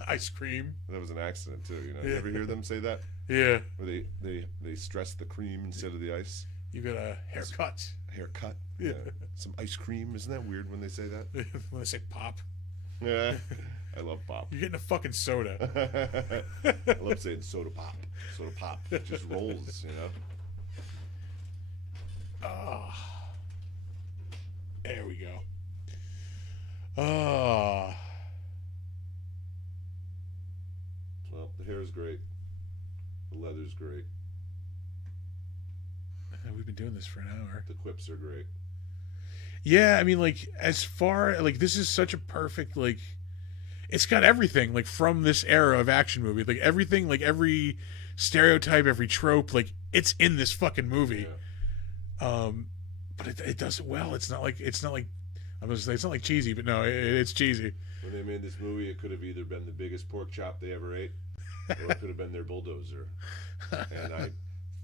Ice cream. That was an accident too, you know. You ever hear them say that? Yeah. Where they stress the cream instead of the ice. You got a haircut. Haircut. Yeah. Some ice cream. Isn't that weird when they say that? When they say pop. Yeah. I love pop. You're getting a fucking soda. I love saying soda pop. Soda pop. It just rolls, you know. There we go. Oh. Well, the hair is great. The leather's great. We've been doing this for an hour. The quips are great. Yeah, I mean, like, as far, like, this is such a perfect, like, it's got everything, like, from this era of action movie. Like, everything, like, every stereotype, every trope, like, it's in this fucking movie. Yeah. But it does it well. It's not like, I'm gonna say, it's not like cheesy, but no, it's cheesy. When they made this movie, it could have either been the biggest pork chop they ever ate, or it could have been their bulldozer. And I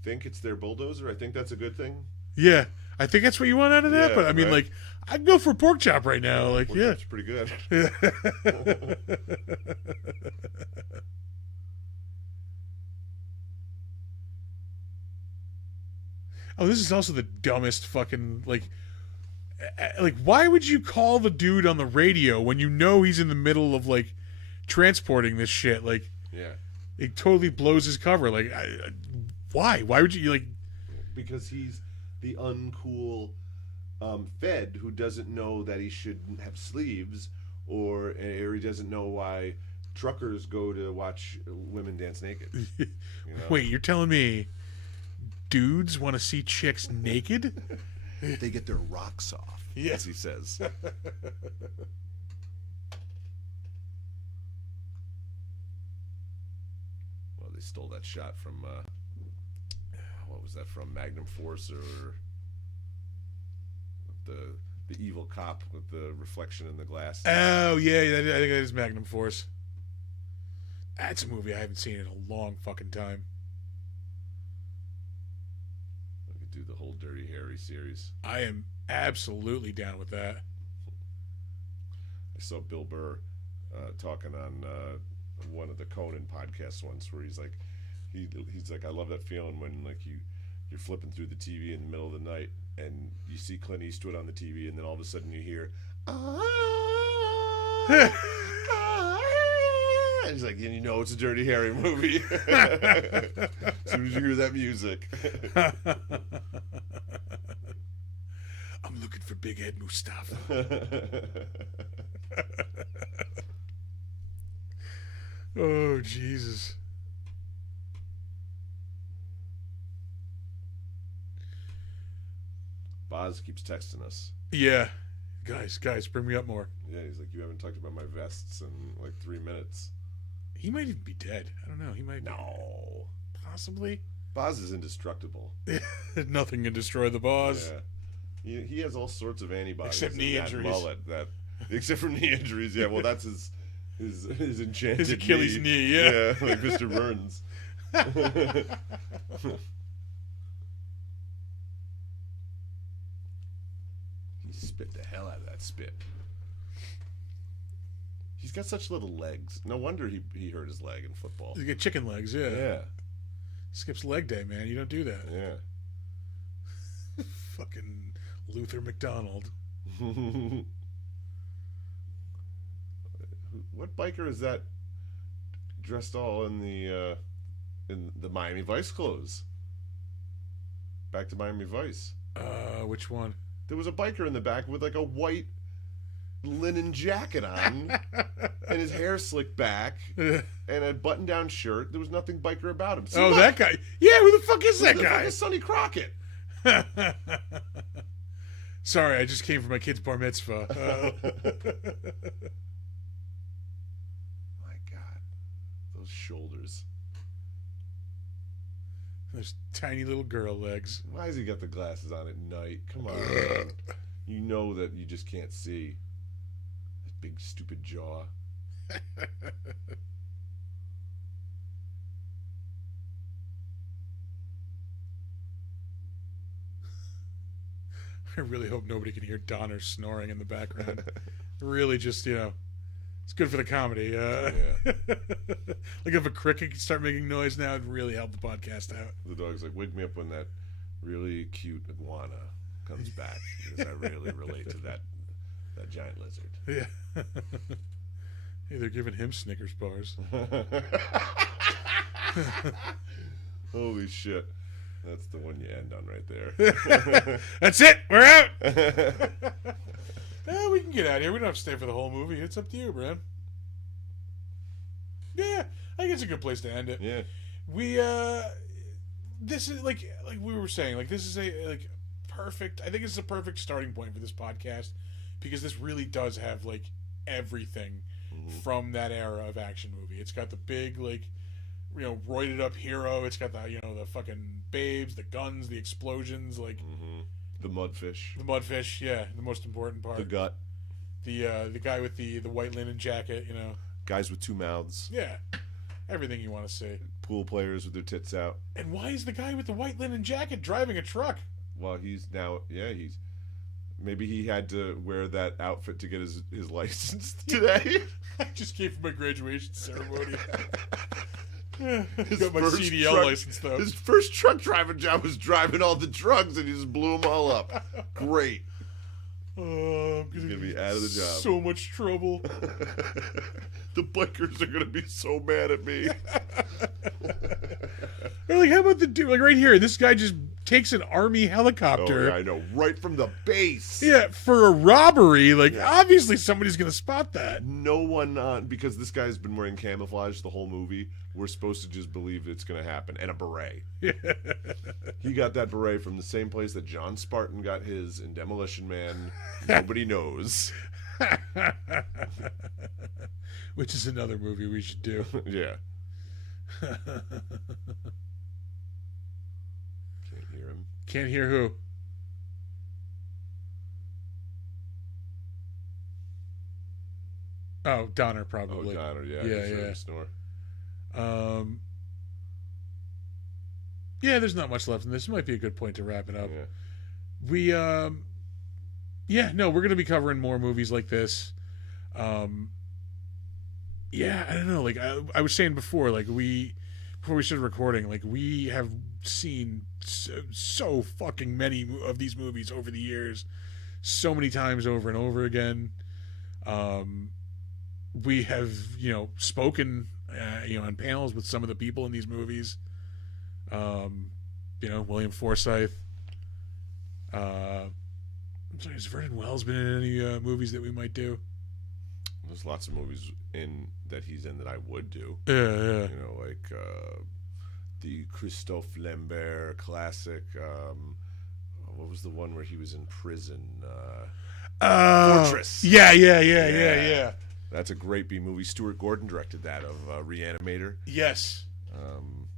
think it's their bulldozer. I think that's a good thing. Yeah, I think that's what you want out of that. Yeah, but I mean, right. like, I'd go for pork chop right now. Like, Pork yeah, chop's pretty good. Oh, this is also the dumbest fucking, like, why would you call the dude on the radio when you know he's in the middle of, like, transporting this shit? Like, Yeah. it totally blows his cover. Like, why? Why would you, like... Because he's the uncool Fed who doesn't know that he shouldn't have sleeves, or he doesn't know why truckers go to watch women dance naked. You know? Wait, you're telling me dudes want to see chicks naked? They get their rocks off, as he says. Well, they stole that shot from, what was that from? Magnum Force, or the evil cop with the reflection in the glass. Oh, yeah, I think that is Magnum Force. That's a movie I haven't seen in a long fucking time. We could do the whole Dirty Harry series. I am absolutely down with that. I saw Bill Burr talking on one of the Conan podcasts once, where he's like, he's like, I love that feeling when, like, you're flipping through the TV in the middle of the night and you see Clint Eastwood on the TV, and then all of a sudden you hear, and he's like, and you know it's a Dirty Harry movie as soon as you hear that music. I'm looking for Big Head Mustafa. Oh, Jesus. Boz keeps texting us. Yeah. Guys, bring me up more. Yeah, he's like, you haven't talked about my vests in like 3 minutes. He might even be dead. I don't know. He might No. Possibly. Boz is indestructible. Nothing can destroy the boss. Yeah. He has all sorts of antibodies. Except knee injuries. Mullet, except for knee injuries, yeah. Well, that's his enchanted His Achilles knee, yeah. Yeah, like Mr. Burns. He spit the hell out of that spit. He's got such little legs. No wonder he hurt his leg in football. You get chicken legs, yeah. Yeah. Skips leg day, man. You don't do that. Yeah. Fucking Luther McDonald. What biker is that dressed all in the Miami Vice clothes? Back to Miami Vice. Which one? There was a biker in the back with like a white linen jacket on and his hair slicked back and a button-down shirt. There was nothing biker about him. See, oh, look, that guy. Yeah, who the fuck is that who the guy? fuck is Sonny Crockett? Sorry, I just came from my kid's bar mitzvah. My God, those shoulders. Those tiny little girl legs. Why has he got the glasses on at night? Come on, man. You know that you just can't see. That big stupid jaw. I really hope nobody can hear Donner snoring in the background. Really, just it's good for the comedy. Yeah. Like if a cricket could start making noise now, it'd really help the podcast out. The dog's like, wake me up when that really cute iguana comes back, because I really relate to that giant lizard. Yeah. Hey, they're giving him Snickers bars. Holy shit. That's the one you end on right there. That's it. We're out. We can get out of here. We don't have to stay for the whole movie. It's up to you, man. Yeah, I think it's a good place to end it. Yeah. We this is like we were saying, like this is a perfect. I think it's a perfect starting point for this podcast, because this really does have like everything from that era of action movie. It's got the big roided up hero. It's got the the fucking babes, the guns, the explosions, like the mudfish. The mudfish, yeah, the most important part. The gut. The guy with the white linen jacket, Guys with two mouths. Yeah, everything you want to see. Pool players with their tits out. And why is the guy with the white linen jacket driving a truck? Well, maybe he had to wear that outfit to get his license today. I just came from my graduation ceremony. His got my CDL license, though. His first truck driving job was driving all the trucks, and he just blew them all up. Great. I'm He's going to be out of the job. So much trouble. The bikers are going to be so mad at me. Or how about the dude, right here, this guy just takes an army helicopter. Oh, yeah, I know. Right from the base. Yeah, for a robbery. Obviously somebody's going to spot that. No one, because this guy's been wearing camouflage the whole movie, we're supposed to just believe it's going to happen. And a beret. He got that beret from the same place that John Spartan got his in Demolition Man. Nobody knows. Which is another movie we should do. Yeah. Can't hear him. Can't hear who? Oh, Donner probably. Oh, Donner, yeah. Yeah. Snore. Yeah, there's not much left in this. It might be a good point to wrap it up. Yeah. We're going to be covering more movies like this. I don't know. I was saying before, before we started recording, we have seen so fucking many of these movies over the years, so many times over and over again. We have, spoken, on panels with some of the people in these movies. William Forsythe. I'm sorry, has Vernon Wells been in any movies that we might do? There's lots of movies that he's in that I would do. Yeah. The Christophe Lambert classic. What was the one where he was in prison? Fortress. Yeah. That's a great B movie. Stuart Gordon directed that of Reanimator. Yes.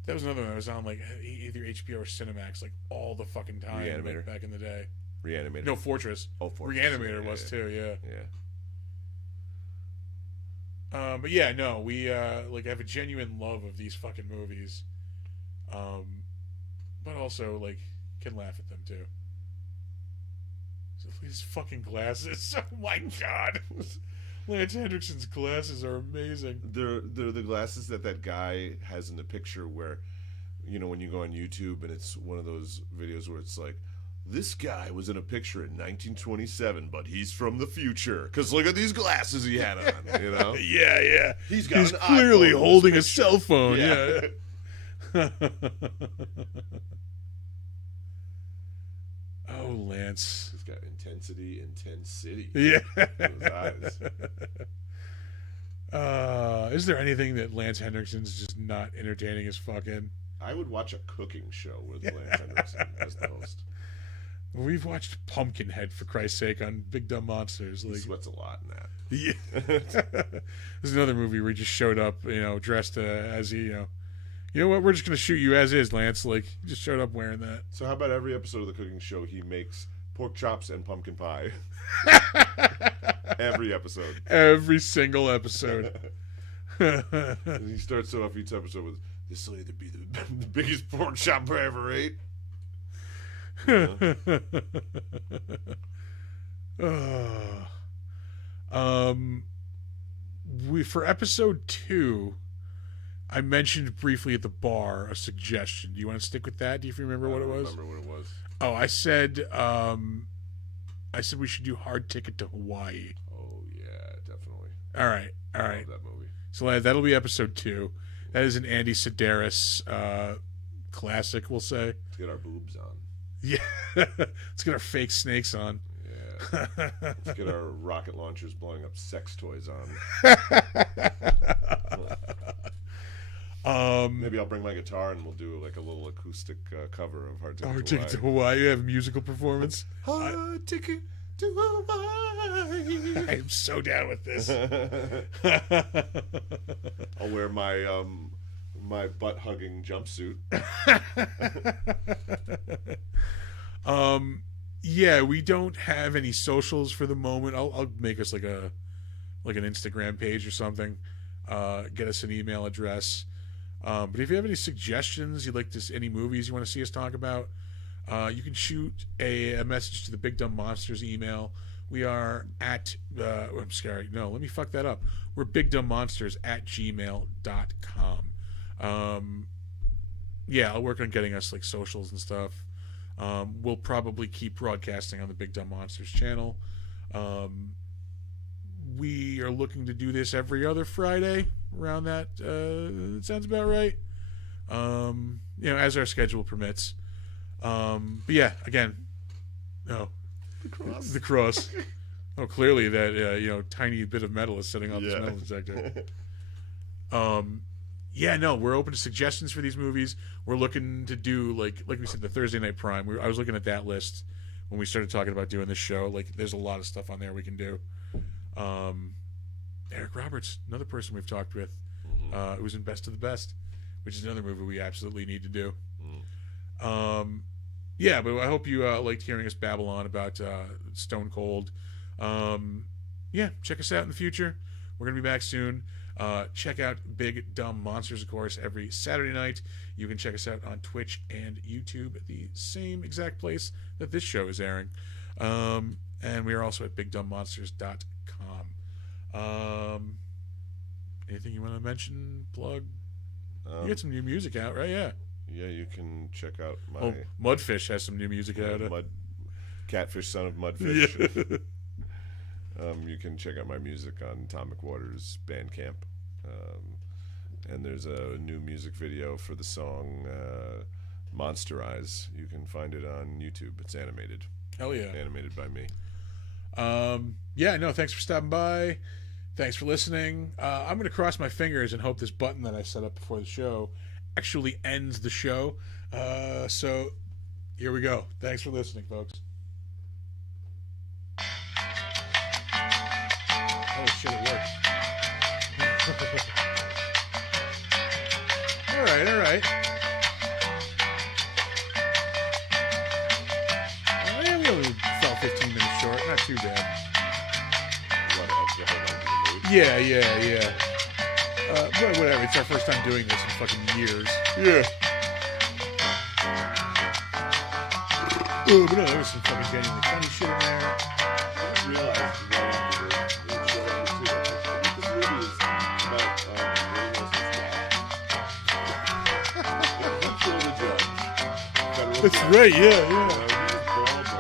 That was another one that was on either HBO or Cinemax all the fucking time. Reanimator. Back in the day. Reanimator. No, Fortress. Oh, Fortress. Reanimator was too. Yeah. Yeah. We have a genuine love of these fucking movies, but also can laugh at them too. So these fucking glasses, oh my god, Lance Henriksen's glasses are amazing. They're the glasses that guy has in the picture where, when you go on YouTube and it's one of those videos where it's like, this guy was in a picture in 1927, but he's from the future. Because look at these glasses he had on, Yeah. He's clearly holding a cell phone, yeah. Oh, Lance. He's got intensity, intense city. Yeah. Those eyes. Is there anything that Lance Henriksen's just not entertaining as fucking? I would watch a cooking show with Lance Henriksen as the host. We've watched Pumpkinhead, for Christ's sake, on Big Dumb Monsters. He Like, sweats a lot in that. yeah. There's another movie where he just showed up, dressed as he, you know what? We're just gonna shoot you as is, Lance. Like, he just showed up wearing that. So how about every episode of the cooking show he makes pork chops and pumpkin pie? Every episode. Every single episode. And he starts off each episode with, "This will either be the biggest pork chop I ever ate." For episode 2, I mentioned briefly at the bar a suggestion. Do you want to stick with that? Do you remember what it was? I don't remember what it was. Oh, I said we should do Hard Ticket to Hawaii. Oh yeah, definitely. All right. I love that movie. So that'll be episode 2. That is an Andy Sedaris classic, we'll say. Let's get our boobs on. Yeah. Let's get our fake snakes on. Yeah. Let's get our rocket launchers blowing up sex toys on. Maybe I'll bring my guitar and we'll do like a little acoustic cover of Hard Ticket to Hawaii. You have a musical performance. Hard Ticket to Hawaii. I am so down with this. I'll wear my my butt hugging jumpsuit. Yeah, we don't have any socials for the moment. I'll make us like an Instagram page or something. Get us an email address. But if you have any suggestions, you'd like any movies you want to see us talk about, you can shoot a message to the Big Dumb Monsters email. We are at I'm sorry, no, let me fuck that up. We're bigdumbmonsters@gmail.com. Yeah, I'll work on getting us like socials and stuff. We'll probably keep broadcasting on the Big Dumb Monsters channel. We are looking to do this every other Friday around that. It sounds about right. As our schedule permits. But yeah, again, no. The cross. Oh, clearly that, tiny bit of metal is sitting on this metal detector. We're open to suggestions for these movies. We're looking to do, like we said, the Thursday Night Prime. I was looking at that list when we started talking about doing this show. Like, there's a lot of stuff on there we can do. Eric Roberts, another person we've talked with, who was in Best of the Best, which is another movie we absolutely need to do. But I hope you liked hearing us babble on about Stone Cold. Check us out in the future. We're going to be back soon. Check out Big Dumb Monsters, of course, every Saturday night. You can check us out on Twitch and YouTube at the same exact place that this show is airing. And we are also at bigdumbmonsters.com. Anything you want to mention, plug? You got some new music out, right? Yeah. Yeah, you can check out my... Mudfish has some new music out. Catfish, son of Mudfish. Yeah. You can check out my music on Atomic Waters Bandcamp. And there's a new music video for the song Monster Eyes. You can find it on YouTube. It's animated. Hell yeah. Animated by me. Thanks for stopping by. Thanks for listening. I'm going to cross my fingers and hope this button that I set up before the show actually ends the show. So here we go. Thanks for listening, folks. Oh shit, it works. All right. We only fell 15 minutes short. Not too bad. Yeah. But whatever. It's our first time doing this in fucking years. Yeah. But no, there was some fucking genuinely funny shit in there. I didn't realize right after the show ended too. This movie is about Woody Wilson's dad. Kill the judge. That's right. Yeah.